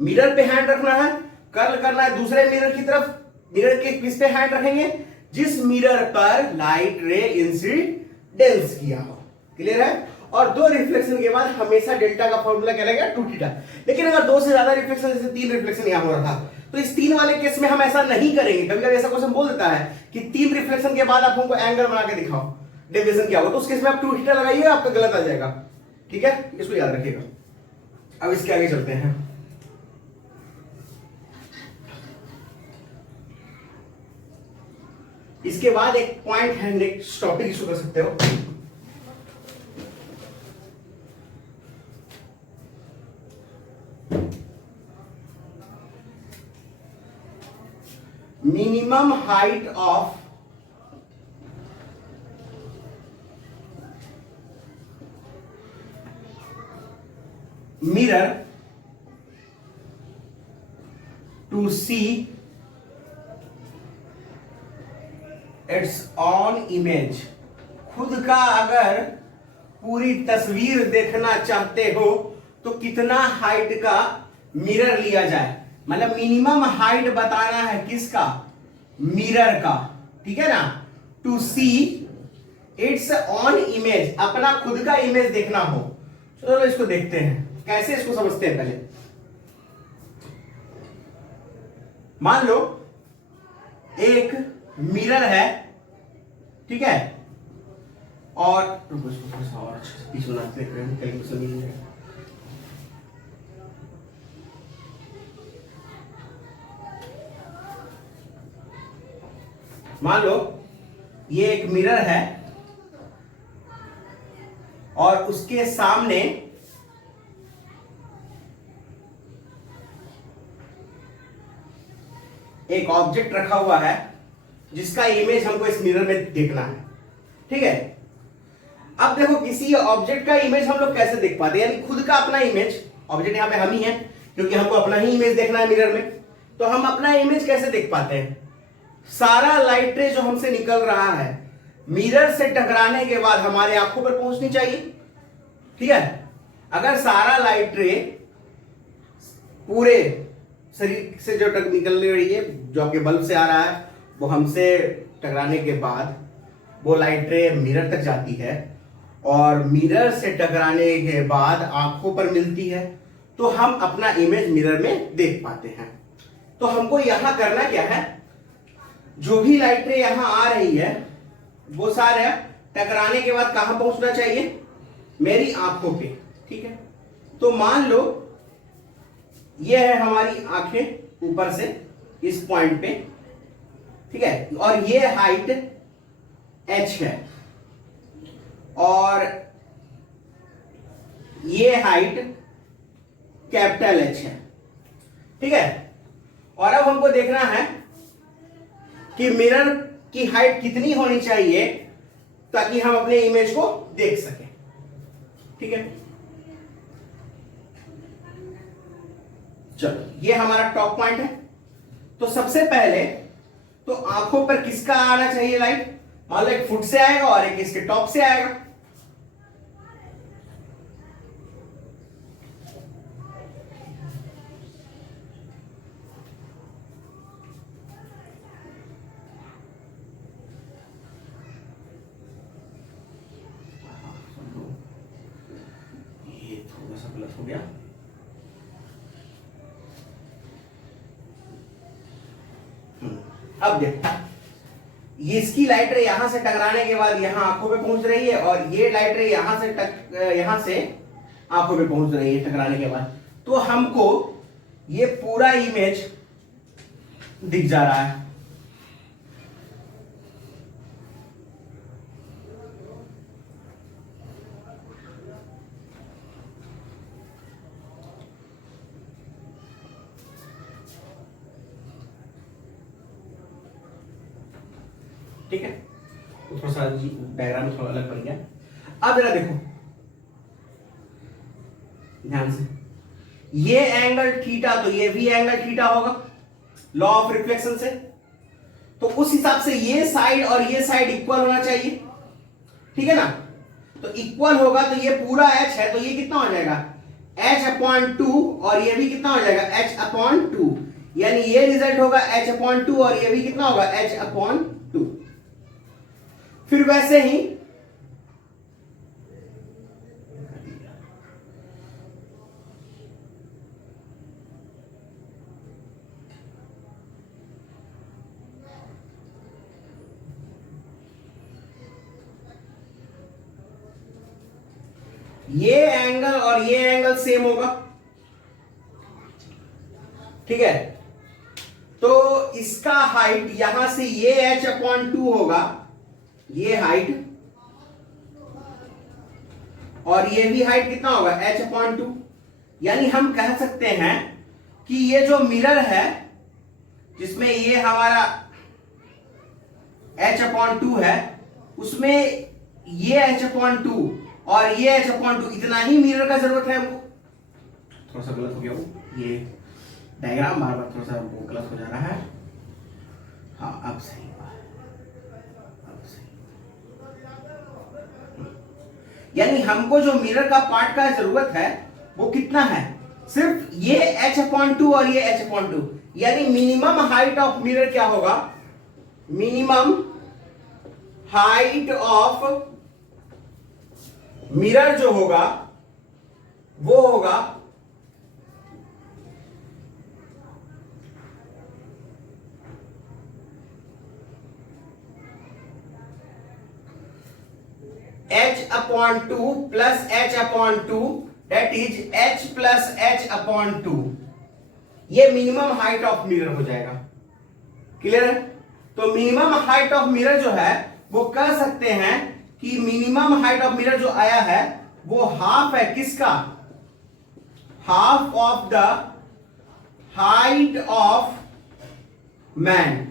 Mirror पे हैंड रखना है, कर्ल करना है दूसरे मिरर की तरफ, मिरर के किस पे हैंड रखेंगे, जिस मिरर पर लाइट रे इंसिडेंस किया हो, क्लियर है। और दो रिफ्लेक्शन के बाद हमेशा डेल्टा का फॉर्मूला क्या लगेगा, 2θ। लेकिन अगर दो से ज्यादा रिफ्लेक्शन, जैसे 3 रिफ्लेक्शन यहां हो रहा था, तो इस 3 वाले केस में हम ऐसा नहीं करेंगे। कभी कभी ऐसा क्वेश्चन बोल देता है कि 3 रिफ्लेक्शन के बाद आप हमको एंगल बना के दिखाओ, डेविएशन क्या होगा, तो उस केस में आप 2θ लगाइएगा, आपका गलत आ जाएगा, ठीक है, इसको याद रखिएगा। अब इसके आगे चलते हैं। इसके बाद एक पॉइंट है, नेक्स्ट टॉपिक इशू कर सकते हो, minimum height of mirror to see its own image। खुद का अगर पूरी तस्वीर देखना चाहते हो तो कितना हाइट का मिरर लिया जाए, मतलब मिनिमम हाइट बताना है किसका, मिरर का, ठीक है ना। To see its own image, अपना खुद का इमेज देखना हो। चलो इसको देखते हैं, कैसे इसको समझते हैं। पहले मान लो एक मिरर है, ठीक है, और पीछे बनाते हैं, कैलकुलेशन नहीं है। मान लो ये एक मिरर है और उसके सामने एक ऑब्जेक्ट रखा हुआ है जिसका इमेज हमको इस मिरर में देखना है, ठीक है। अब देखो किसी ऑब्जेक्ट का इमेज हम लोग कैसे देख पाते हैं, यानी खुद का अपना इमेज, ऑब्जेक्ट यहां पे हम ही हैं क्योंकि हमको अपना ही इमेज देखना है मिरर में, तो हम अपना इमेज कैसे देख पाते हैं। सारा लाइट रे जो हमसे निकल रहा है मिरर से टकराने के बाद हमारे आंखों पर पहुंचनी चाहिए, ठीक है। अगर सारा लाइट रे पूरे शरीर से जो निकल रही है, जो आपके बल्ब से आ रहा है, वो हमसे टकराने के बाद वो लाइट रे मिरर तक जाती है और मिरर से टकराने के बाद आंखों पर मिलती है, तो हम अपना इमेज मिरर में देख पाते हैं। तो हमको यहां करना क्या है, जो भी लाइट रे यहां आ रही है वो सारे टकराने के बाद कहां पहुंचना चाहिए, मेरी आंखों पे, ठीक है। तो मान लो ये है हमारी आंखें ऊपर से इस पॉइंट पे, ठीक है, और ये हाइट h है और ये हाइट कैपिटल H है, ठीक है। और अब हमको देखना है कि मिरर की हाइट कितनी होनी चाहिए ताकि हम अपने इमेज को देख सकें, ठीक है। चलो ये हमारा टॉप पॉइंट है। तो सबसे पहले तो आंखों पर किसका आना चाहिए लाइट, मान लो एक फुट से आएगा और एक इसके टॉप से आएगा, ये थोड़ा सा प्लस हो गया। अब देख, ये इसकी लाइट रे यहां से टकराने के बाद यहां आंखों पे पहुंच रही है और ये लाइट रे यहां से आंखों पे पहुंच रही है टकराने के बाद, तो हमको ये पूरा इमेज दिख जा रहा है। ठीक है, तो थोड़ा सा डायग्राम थोड़ा अलग बन गया। अब जरा देखो ध्यान से, ये एंगल थीटा, तो ये भी एंगल थीटा होगा लॉ ऑफ रिफ्लेक्शन से, तो उस हिसाब से ये साइड और ये साइड इक्वल होना चाहिए, ठीक है ना। तो इक्वल होगा तो ये पूरा h है, तो ये कितना हो जाएगा h/2, और ये भी कितना हो जाएगा h/2, यानी ये रिजल्ट होगा h/2 और ये भी कितना होगा h/2। फिर वैसे ही ये एंगल और ये एंगल सेम होगा, ठीक है। तो इसका हाइट यहां से ये h/2 होगा, ये हाइट, और ये भी हाइट कितना होगा h/2। यानी हम कह सकते हैं कि ये जो मिरर है जिसमें ये हमारा h/2 है, उसमें ये h/2 और ये h/2, इतना ही मिरर का जरूरत है हमको। थोड़ा सा गलत हो गया वो, ये डायग्राम बार बार थोड़ा सा वो गलत हो जा रहा है। हाँ अब सही हुआ, अब सही। यानी हमको जो मिरर का पार्ट का जरूरत है वो कितना है, सिर्फ ये h/2 और ये h/2। यानी मिनिमम हाइट ऑफ मिरर क्या होगा, मिनिमम हाइट ऑफ मिरर जो होगा वो होगा h/2 plus h/2, that is h plus h/2। ये मिनिमम हाइट ऑफ मिरर हो जाएगा। क्लियर है। तो मिनिमम हाइट ऑफ मिरर जो है वो कह सकते हैं कि मिनिमम हाइट ऑफ मिरर जो आया है वो हाफ है किसका, half of the height of man,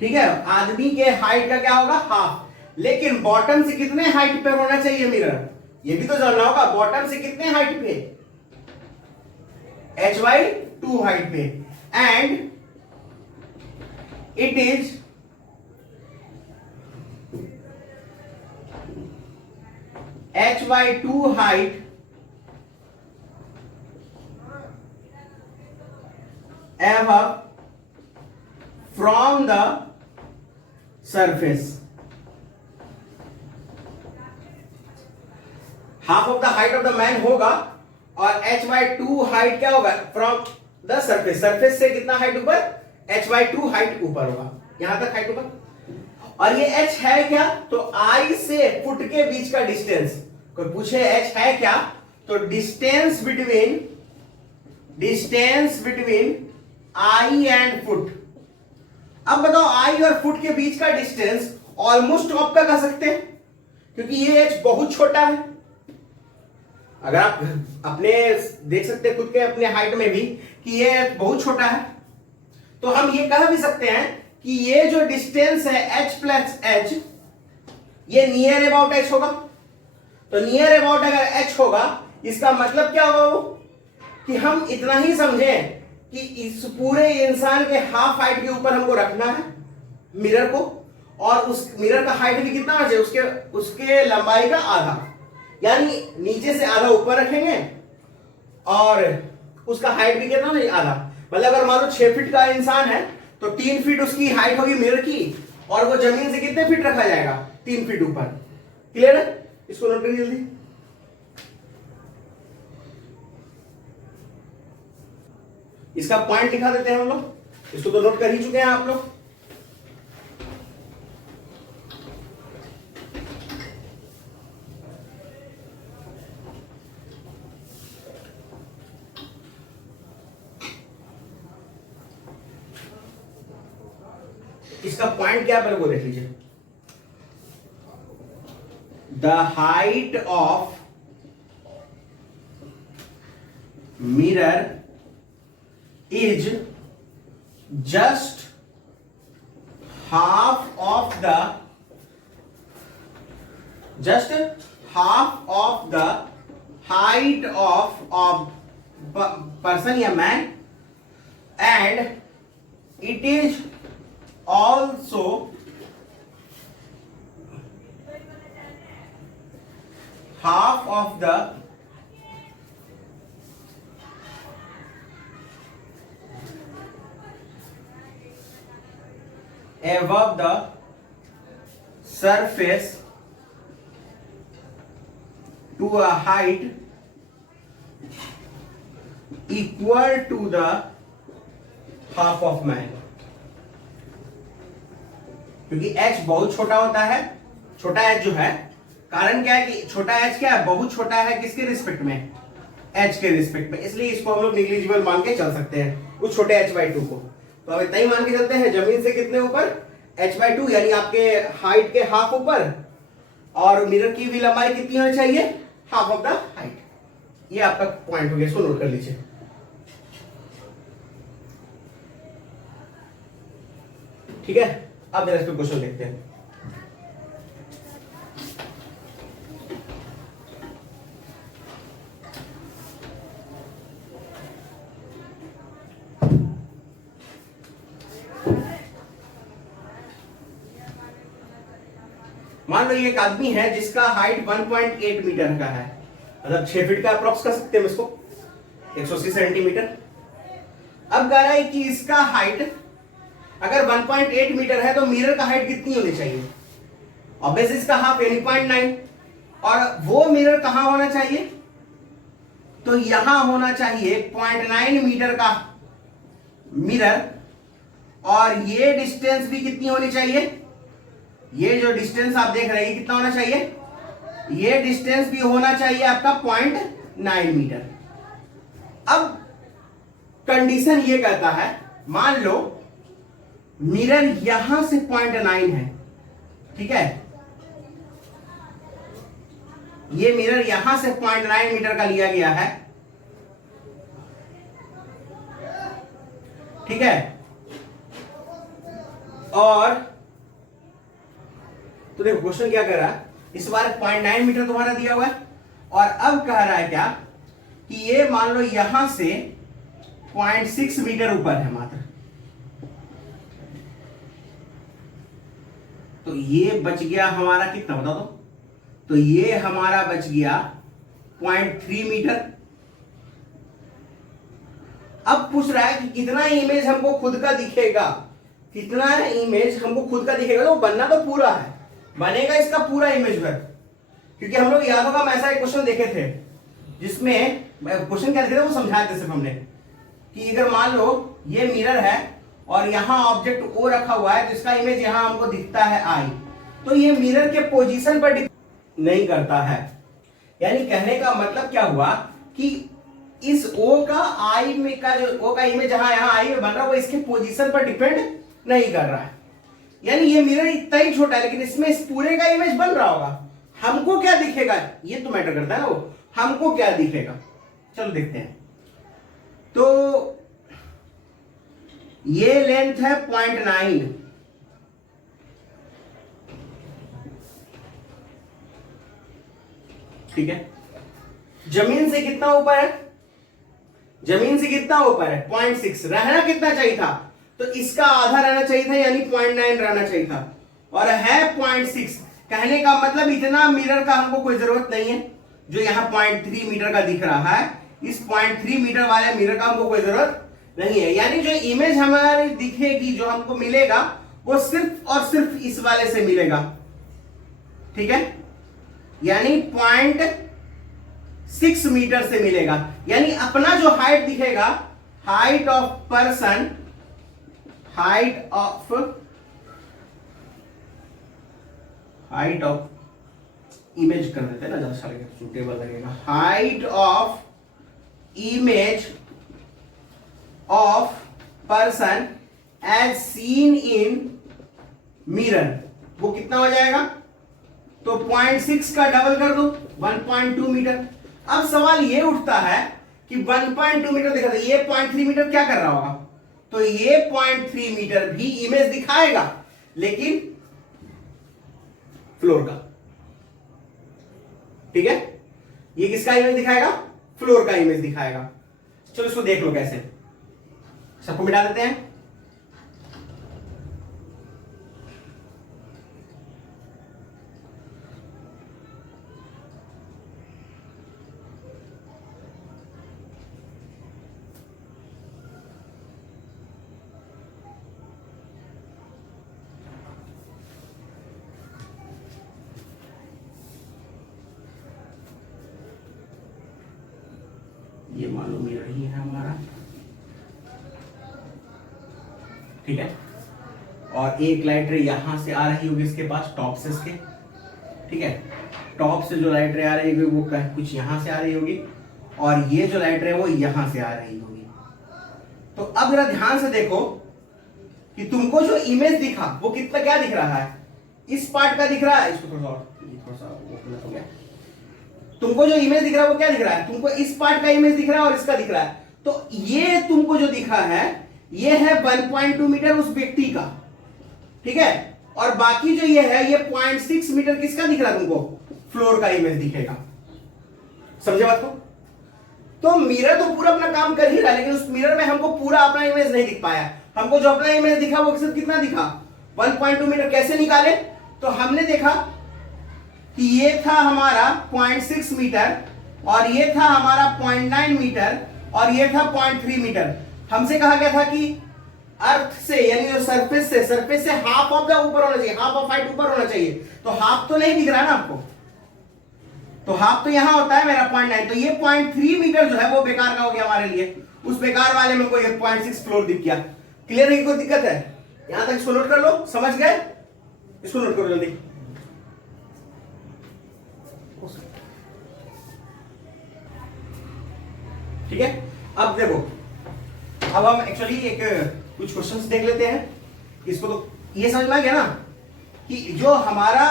ठीक है। आदमी के हाइट का क्या होगा, हाफ। लेकिन बॉटम से कितने हाइट पे होना चाहिए मिरर, ये भी तो जानना होगा। बॉटम से कितने हाइट पे, h/2 हाइट पे, and it is h/2 height above from the surface। Half of the height of the man होगा, और h/2 हाइट क्या होगा, फ्रॉम द सरफेस। सरफेस से कितना हाइट ऊपर, h/2 हाइट ऊपर होगा, यहां तक हाइट ऊपर। और ये h है क्या, तो I से फुट के बीच का डिस्टेंस। कोई पूछे h है क्या, तो distance between I and foot. अब बताओ I और फुट के बीच का डिस्टेंस ऑलमोस्ट टॉप का कह सकते हैं, क्योंकि ये h बहुत छोटा है। अगर आप अपने देख सकते हैं खुद के अपने हाइट में भी कि ये h बहुत छोटा है, तो हम ये कह भी सकते हैं कि ये जो डिस्टेंस है h प्लस h, ये नियर अबाउट h होगा। तो नियर अबाउट अगर h होगा, इसका मतलब क्या होगा वो, कि हम इतना ही समझें कि इस पूरे इंसान के हाफ हाइट के ऊपर हमको रखना है मिरर को, और उस मिरर का हाइट भी कितना होना चाहिए, उसके लंबाई का आधा, यानी नीचे से आधा ऊपर रखेंगे और उसका हाइट भी कितना नहीं, आधा। मतलब अगर मान लो 6 फीट का इंसान है तो 3 फीट उसकी हाइट होगी मिरर की, और वो जमीन से कितने फीट रखा जाएगा, 3 फीट ऊपर। क्लियर है, इसको नोट करिए जल्दी। इसका पॉइंट दिखा देते हैं हम लोग, इसको तो नोट कर ही चुके हैं आप लोग। इसका पॉइंट क्या है वो देख लीजिए। The height of mirror is just half of the height of person या man, and it is also half of the above the surface to a height equal to the half of man। क्योंकि h बहुत छोटा होता है, छोटा h जो है, कारण क्या है कि छोटा h क्या है, बहुत छोटा है किसके रिस्पेक्ट में, h के रिस्पेक्ट में, इसलिए इसको हम लोग निग्लिजिबल मान के चल सकते हैं उस छोटे h/2 को। तो अब इतना ही मान के चलते हैं, जमीन से कितने ऊपर, h/2 यानी आपके हाइट के हाफ ऊपर, और मिरर की भी लंबाई कितनी होनी चाहिए, हाफ ऑफ द हाइट। ये आपका पॉइंट हो गया, इसको नोट कर लीजिए। ठीक है, अब जरा इस पे क्वेश्चन देखते हैं। मान लो ये एक आदमी है जिसका हाइट 1.8 मीटर का है, मतलब 6 फीट का अप्रोक्स कर सकते हैं इसको, 180 सेंटीमीटर। अब कह रहा है कि इसका हाइट अगर 1.8 मीटर है तो मिरर का हाइट कितनी होनी चाहिए, ऑब्वियसली इसका हाफ यानी 0.9, और वो मिरर कहां होना चाहिए, तो यहां होना चाहिए 0.9 मीटर का मिरर, और ये डिस्टेंस भी कितनी होनी चाहिए, ये जो डिस्टेंस आप देख रहे हैं कितना होना चाहिए, ये डिस्टेंस भी होना चाहिए आपका 0.9 मीटर। अब कंडीशन ये कहता है, मान लो मिरर यहां से 0.9 है, ठीक है, ये मिरर यहां से 0.9 मीटर का लिया गया है, ठीक है, और तो देखो क्वेश्चन क्या कर रहा है, इस बार 0.9 मीटर तुम्हारा दिया हुआ है, और अब कह रहा है क्या कि ये मान लो यहां से 0.6 मीटर ऊपर है मात्र, तो ये बच गया हमारा कितना बता दो, तो ये हमारा बच गया 0.3 मीटर। अब पूछ रहा है कि कितना इमेज हमको खुद का दिखेगा, कितना इमेज हमको खुद का दिखेगा, तो बनना तो पूरा है, बनेगा इसका पूरा इमेज वर्क, क्योंकि हम लोग याद होगा हम ऐसा एक क्वेश्चन देखे थे जिसमें क्वेश्चन क्या देखे थे वो समझाए थे सिर्फ हमने, कि अगर मान लो ये मिरर है और यहां ऑब्जेक्ट ओ रखा हुआ है, जिसका इमेज यहां हमको दिखता है आई, तो ये मिरर के पोजीशन पर नहीं करता है। यानी कहने का मतलब क्या हुआ कि इस ओ का आई में का जो ओ का इमेज जहां यहां आई में बन रहा है वो इसके पोजीशन पर डिपेंड नहीं कर रहा है। यानी ये मिरर इतना ही छोटा है, लेकिन इसमें इस पूरे का इमेज बन रहा होगा, हमको क्या दिखेगा ये तो मैटर करता है ना, वो हमको क्या दिखेगा, चलो देखते हैं। तो ये लेंथ है 0.9, ठीक है, जमीन से कितना ऊपर है, जमीन से कितना ऊपर है 0.6, रहना कितना चाहिए था, तो इसका आधा रहना चाहिए था यानी 0.9 रहना चाहिए था, और है 0.6, कहने का मतलब इतना मिरर का हमको कोई जरूरत नहीं है, जो यहां 0.3 मीटर का दिख रहा है, इस 0.3 मीटर वाले मिरर का हमको कोई जरूरत नहीं है। यानी जो इमेज हमारी दिखेगी, जो हमको मिलेगा, वो सिर्फ और सिर्फ इस वाले से मिलेगा, ठीक है, यानी 0.6 मीटर से मिलेगा। यानी अपना जो हाइट दिखेगा, height of person, height of image कर देते हैं ना, ज्यादा अच्छा सुटेबल लगेगा, height of image of person as seen in mirror, वो कितना हो जाएगा? तो 0.6 का डबल कर दो 1.2 मीटर। अब सवाल ये उठता है कि 1.2 मीटर दिखा था, ये 0.3 मीटर क्या कर रहा होगा? तो ये 0.3 मीटर भी इमेज दिखाएगा, लेकिन फ्लोर का। ठीक है, ये किसका इमेज दिखाएगा? फ्लोर का इमेज दिखाएगा। चलो इसको देख लो कैसे, सबको मिटा देते हैं। ये मान लो मिरर ही है हमारा, ठीक है, और एक लाइट रे यहां से आ रही होगी इसके पास, टॉप से इसके, ठीक है, टॉप से जो लाइट रे आ रही होगी वो कुछ यहां से आ रही होगी, और ये जो लाइट रे वो यहां से आ रही होगी। तो अब जरा ध्यान से देखो कि तुमको जो इमेज दिखा वो कितना क्या दिख रहा है? इस पार्ट का दिख रहा है, इसको थोड़ा सा ओपन हो गया। तुमको जो इमेज दिख रहा है वो क्या दिख रहा है? तुमको इस पार्ट का इमेज दिख रहा है और इसका दिख रहा है। तो ये तुमको जो दिखा है ये है 1.2 मीटर उस व्यक्ति का, ठीक है, और बाकी जो ये है ये 0.6 मीटर किसका दिख रहा है? तुमको फ्लोर का इमेज दिखेगा। समझे बात को? तो मिरर तो पूरा अपना काम कर ही रहा है, लेकिन उस मिरर में हमको पूरा अपना इमेज नहीं दिख पाया। हमको जो अपना इमेज दिखा वो सिर्फ कितना दिखा? 1.2 मीटर। कैसे निकाले? तो हमने देखा कि ये था हमारा 0.6 मीटर, और ये था हमारा 0.9 मीटर, और ये था 0.3 मीटर। हमसे कहा गया था कि अर्थ से, यानी जो सरफेस से हाफ ऑफ द ऊपर होना चाहिए, हाफ ऑफ हाइट ऊपर होना चाहिए। तो हाफ तो नहीं दिख रहा है ना आपको, तो हाफ तो यहां होता है मेरा 0.9, तो ये 0.3 मीटर जो है वो बेकार का हो गया हमारे लिए। उस बेकार वाले में कोई 0.6 फ्लोर दिख गया। क्लियर है? कोई दिक्कत है? यहां तक इसको नोट कर लो, समझ गए? इसको नोट करो जल्दी। ठीक है, अब देखो, अब हम एक्चुअली एक कुछ क्वेश्चंस देख लेते हैं। इसको तो ये समझ में आ गया ना कि जो हमारा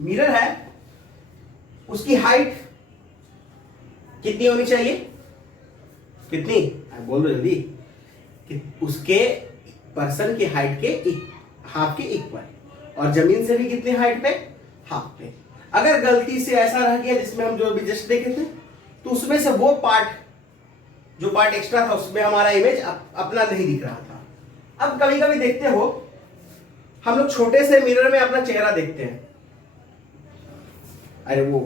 मिरर है उसकी हाइट कितनी होनी चाहिए? कितनी? बोल दो जल्दी। कि उसके पर्सन की हाइट के हाफ के इक्वल, और जमीन से भी कितनी हाइट पे? हाफ पे। अगर गलती से ऐसा रह गया जिसमें हम जो अभी जस्ट देखे थे, तो उसमें से वो पार्ट, जो पार्ट एक्स्ट्रा था उसमें हमारा इमेज अपना नहीं दिख रहा था। अब कभी कभी देखते हो हम लोग छोटे से मिरर में अपना चेहरा देखते हैं। अरे वो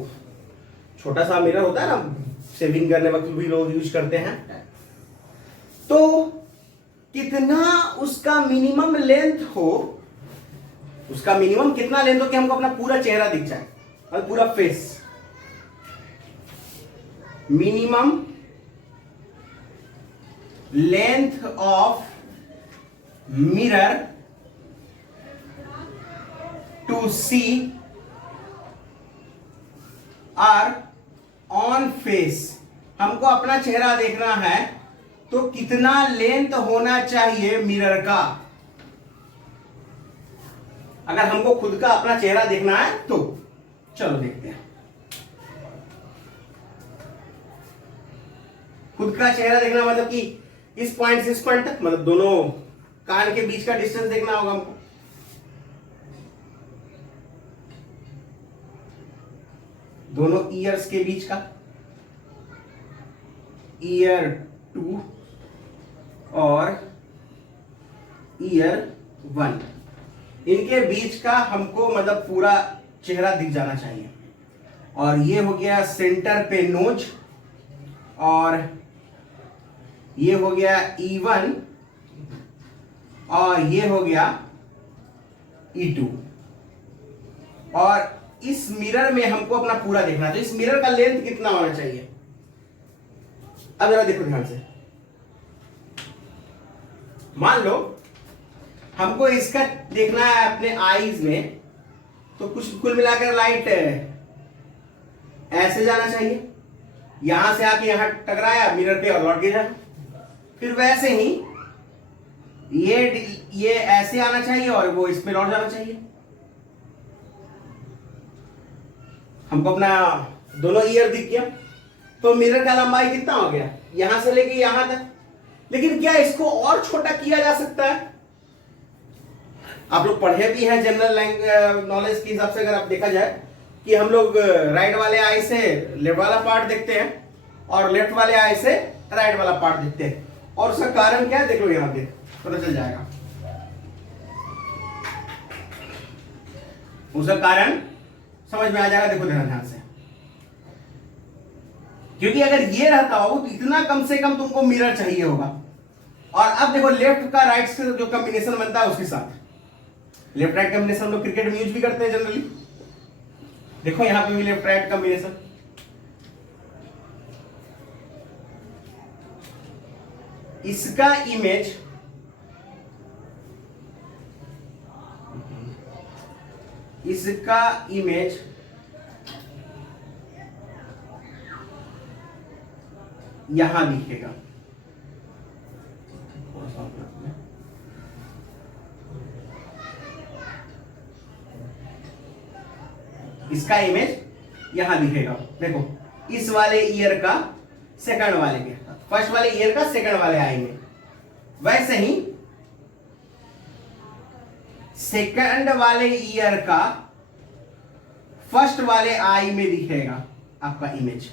छोटा सा मिरर होता है ना, शेविंग करने वक्त भी लोग यूज करते हैं। तो कितना उसका मिनिमम लेंथ हो, उसका मिनिमम कितना लेंथ हो कि हमको अपना पूरा चेहरा दिख जाए और पूरा face? Minimum length of mirror to see our own face. हमको अपना चेहरा देखना है तो कितना लेंथ होना चाहिए मिरर का? अगर हमको खुद का अपना चेहरा देखना है तो चलो देखते हैं। खुद का चेहरा देखना मतलब कि इस पॉइंट से इस पॉइंट तक, मतलब दोनों कान के बीच का डिस्टेंस देखना होगा हमको। दोनों ईयर्स के बीच का, ईयर 2 और ईयर 1, इनके बीच का हमको मतलब पूरा चेहरा दिख जाना चाहिए। और ये हो गया सेंटर पे नोज, और ये हो गया E1, और ये हो गया E2। और इस मिरर में हमको अपना पूरा देखना है, तो इस मिरर का लेंथ कितना होना चाहिए? अब जरा देखो ध्यान से। मान लो हमको इसका देखना है अपने आईज में, तो कुछ कुल मिलाकर लाइट ऐसे जाना चाहिए, यहां से आके यहां टकराया मिरर पे और लौट गिरा। फिर वैसे ही ये ऐसे आना चाहिए और वो इसमें लौट जाना चाहिए। हमको अपना दोनों ईयर दिख गया, तो मिरर का लंबाई कितना हो गया, यहां से लेके यहां तक। लेकिन क्या इसको और छोटा किया जा सकता है? आप लोग पढ़े भी हैं जनरल नॉलेज के हिसाब से, अगर आप देखा जाए कि हम लोग राइट वाले आई से लेफ्ट वाला पार्ट देखते हैं और लेफ्ट वाले आई से राइट वाला पार्ट देखते हैं, और उसका कारण क्या है देख लो, यहां देख पता चल जाएगा। उसका कारण समझ में आ जाएगा, देखो ध्यान से। क्योंकि अगर ये रहता हो तो इतना कम से कम तुमको मिरर चाहिए होगा। और अब देखो लेफ्ट का राइट से जो कॉम्बिनेशन बनता है उसके साथ, लेफ्ट राइट कॉम्बिनेशन हम लोग क्रिकेट में यूज भी करते हैं जनरली। देखो यहां पे भी लेफ्ट राइट कॉम्बिनेशन, इसका इमेज यहां दिखेगा। इसका इमेज यहां दिखेगा। देखो इस वाले ईयर का सेकंड वाले में, फर्स्ट वाले ईयर का सेकंड वाले आई में, वैसे ही सेकंड वाले ईयर का फर्स्ट वाले आई में दिखेगा आपका इमेज।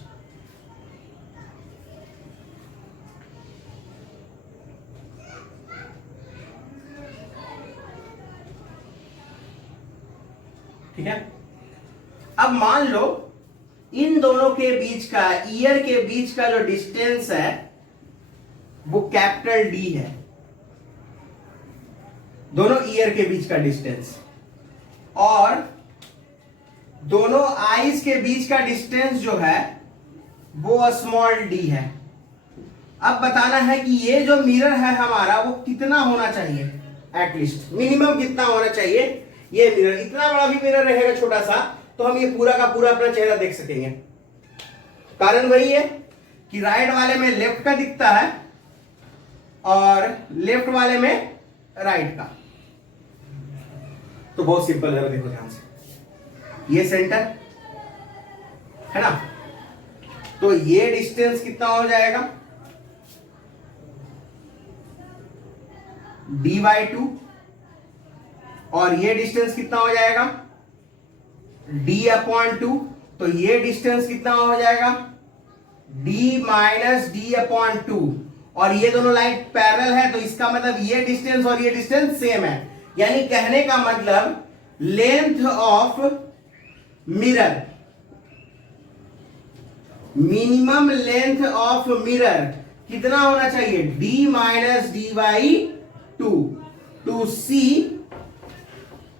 ठीक है। अब मान लो इन दोनों के बीच का, ईयर के बीच का जो डिस्टेंस है वो कैपिटल डी है, दोनों ईयर के बीच का डिस्टेंस, और दोनों आईज के बीच का डिस्टेंस जो है वो स्मॉल डी है। अब बताना है कि ये जो मिरर है हमारा वो कितना होना चाहिए, एटलीस्ट मिनिमम कितना होना चाहिए। ये मिरर इतना बड़ा भी मिरर रहेगा छोटा सा तो हम ये पूरा का पूरा अपना चेहरा देख सकेंगे। कारण वही है कि राइट वाले में लेफ्ट का दिखता है और लेफ्ट वाले में राइट का। तो बहुत सिंपल है, देखो ध्यान से, ये सेंटर है ना, तो ये डिस्टेंस कितना हो जाएगा, d/2, और ये डिस्टेंस कितना हो जाएगा, d/2। तो ये डिस्टेंस कितना हो जाएगा, d-d/2, और ये दोनों लाइन पैरेलल है तो इसका मतलब ये डिस्टेंस और ये डिस्टेंस सेम है। यानी कहने का मतलब length of mirror, minimum length of mirror कितना होना चाहिए, d-d/2 to see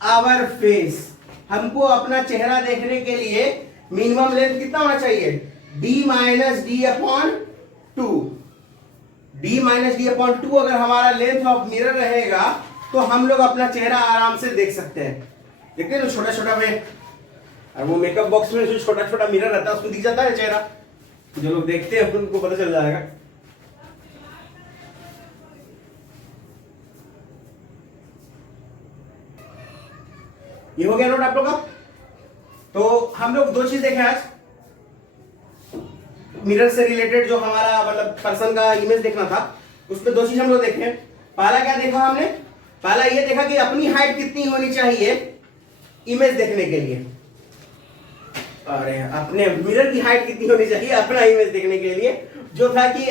our face. हमको अपना चेहरा देखने के लिए मिनिमम लेंथ कितना होना चाहिए, d-d/2। d-d/2 अगर हमारा लेंथ ऑफ मिरर रहेगा तो हम लोग अपना चेहरा आराम से देख सकते हैं। देखते हैं छोटा छोटा में, और वो मेकअप बॉक्स में जो छोटा छोटा मिरर रहता है उसमें दिख जाता है चेहरा, जो लोग देखते हैं उनको पता चल जाएगा। ये हो गया नोट आप लोग का। तो हम लोग दो चीज देखें आज मिरर से रिलेटेड, जो हमारा मतलब पर्सन का इमेज देखना था उसमें दो चीज हम लोग देखें। पहला क्या देखा हमने, पहला ये देखा कि अपनी हाइट कितनी होनी चाहिए इमेज देखने के लिए, और अपने मिरर की हाइट कितनी होनी चाहिए अपना इमेज देखने के लिए, जो था कि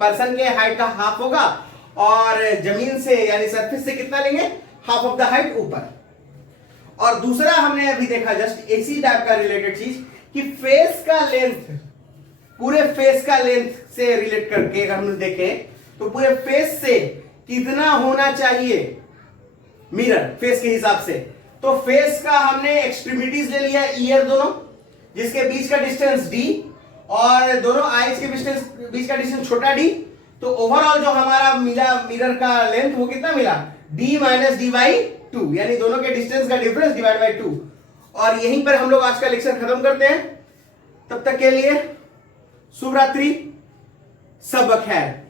पर्सन के हाइट का हाफ होगा और जमीन से यानी सरफेस से कितना लेंगे, हाफ ऑफ द हाइट ऊपर। और दूसरा हमने अभी देखा जस्ट इसी टाइप का रिलेटेड चीज कि फेस का लेंथ, पूरे फेस का लेंथ से रिलेट करके अगर हम देखें तो पूरे फेस से कितना होना चाहिए मिरर फेस के हिसाब से। तो फेस का हमने एक्सट्रीमिटीज ले लिया, ईयर दोनों, जिसके बीच का डिस्टेंस d, और दोनों आईज के बीच का डिस्टेंस छोटा d। तो ओवरऑल जो हमारा मिला मिरर का लेंथ वो कितना मिला, d-d/2, यानी दोनों के डिस्टेंस का डिफरेंस डिवाइड बाय 2। और यहीं पर हम लोग आज का लेक्चर खत्म करते हैं। तब तक के लिए शुभ रात्रि, सब खैर।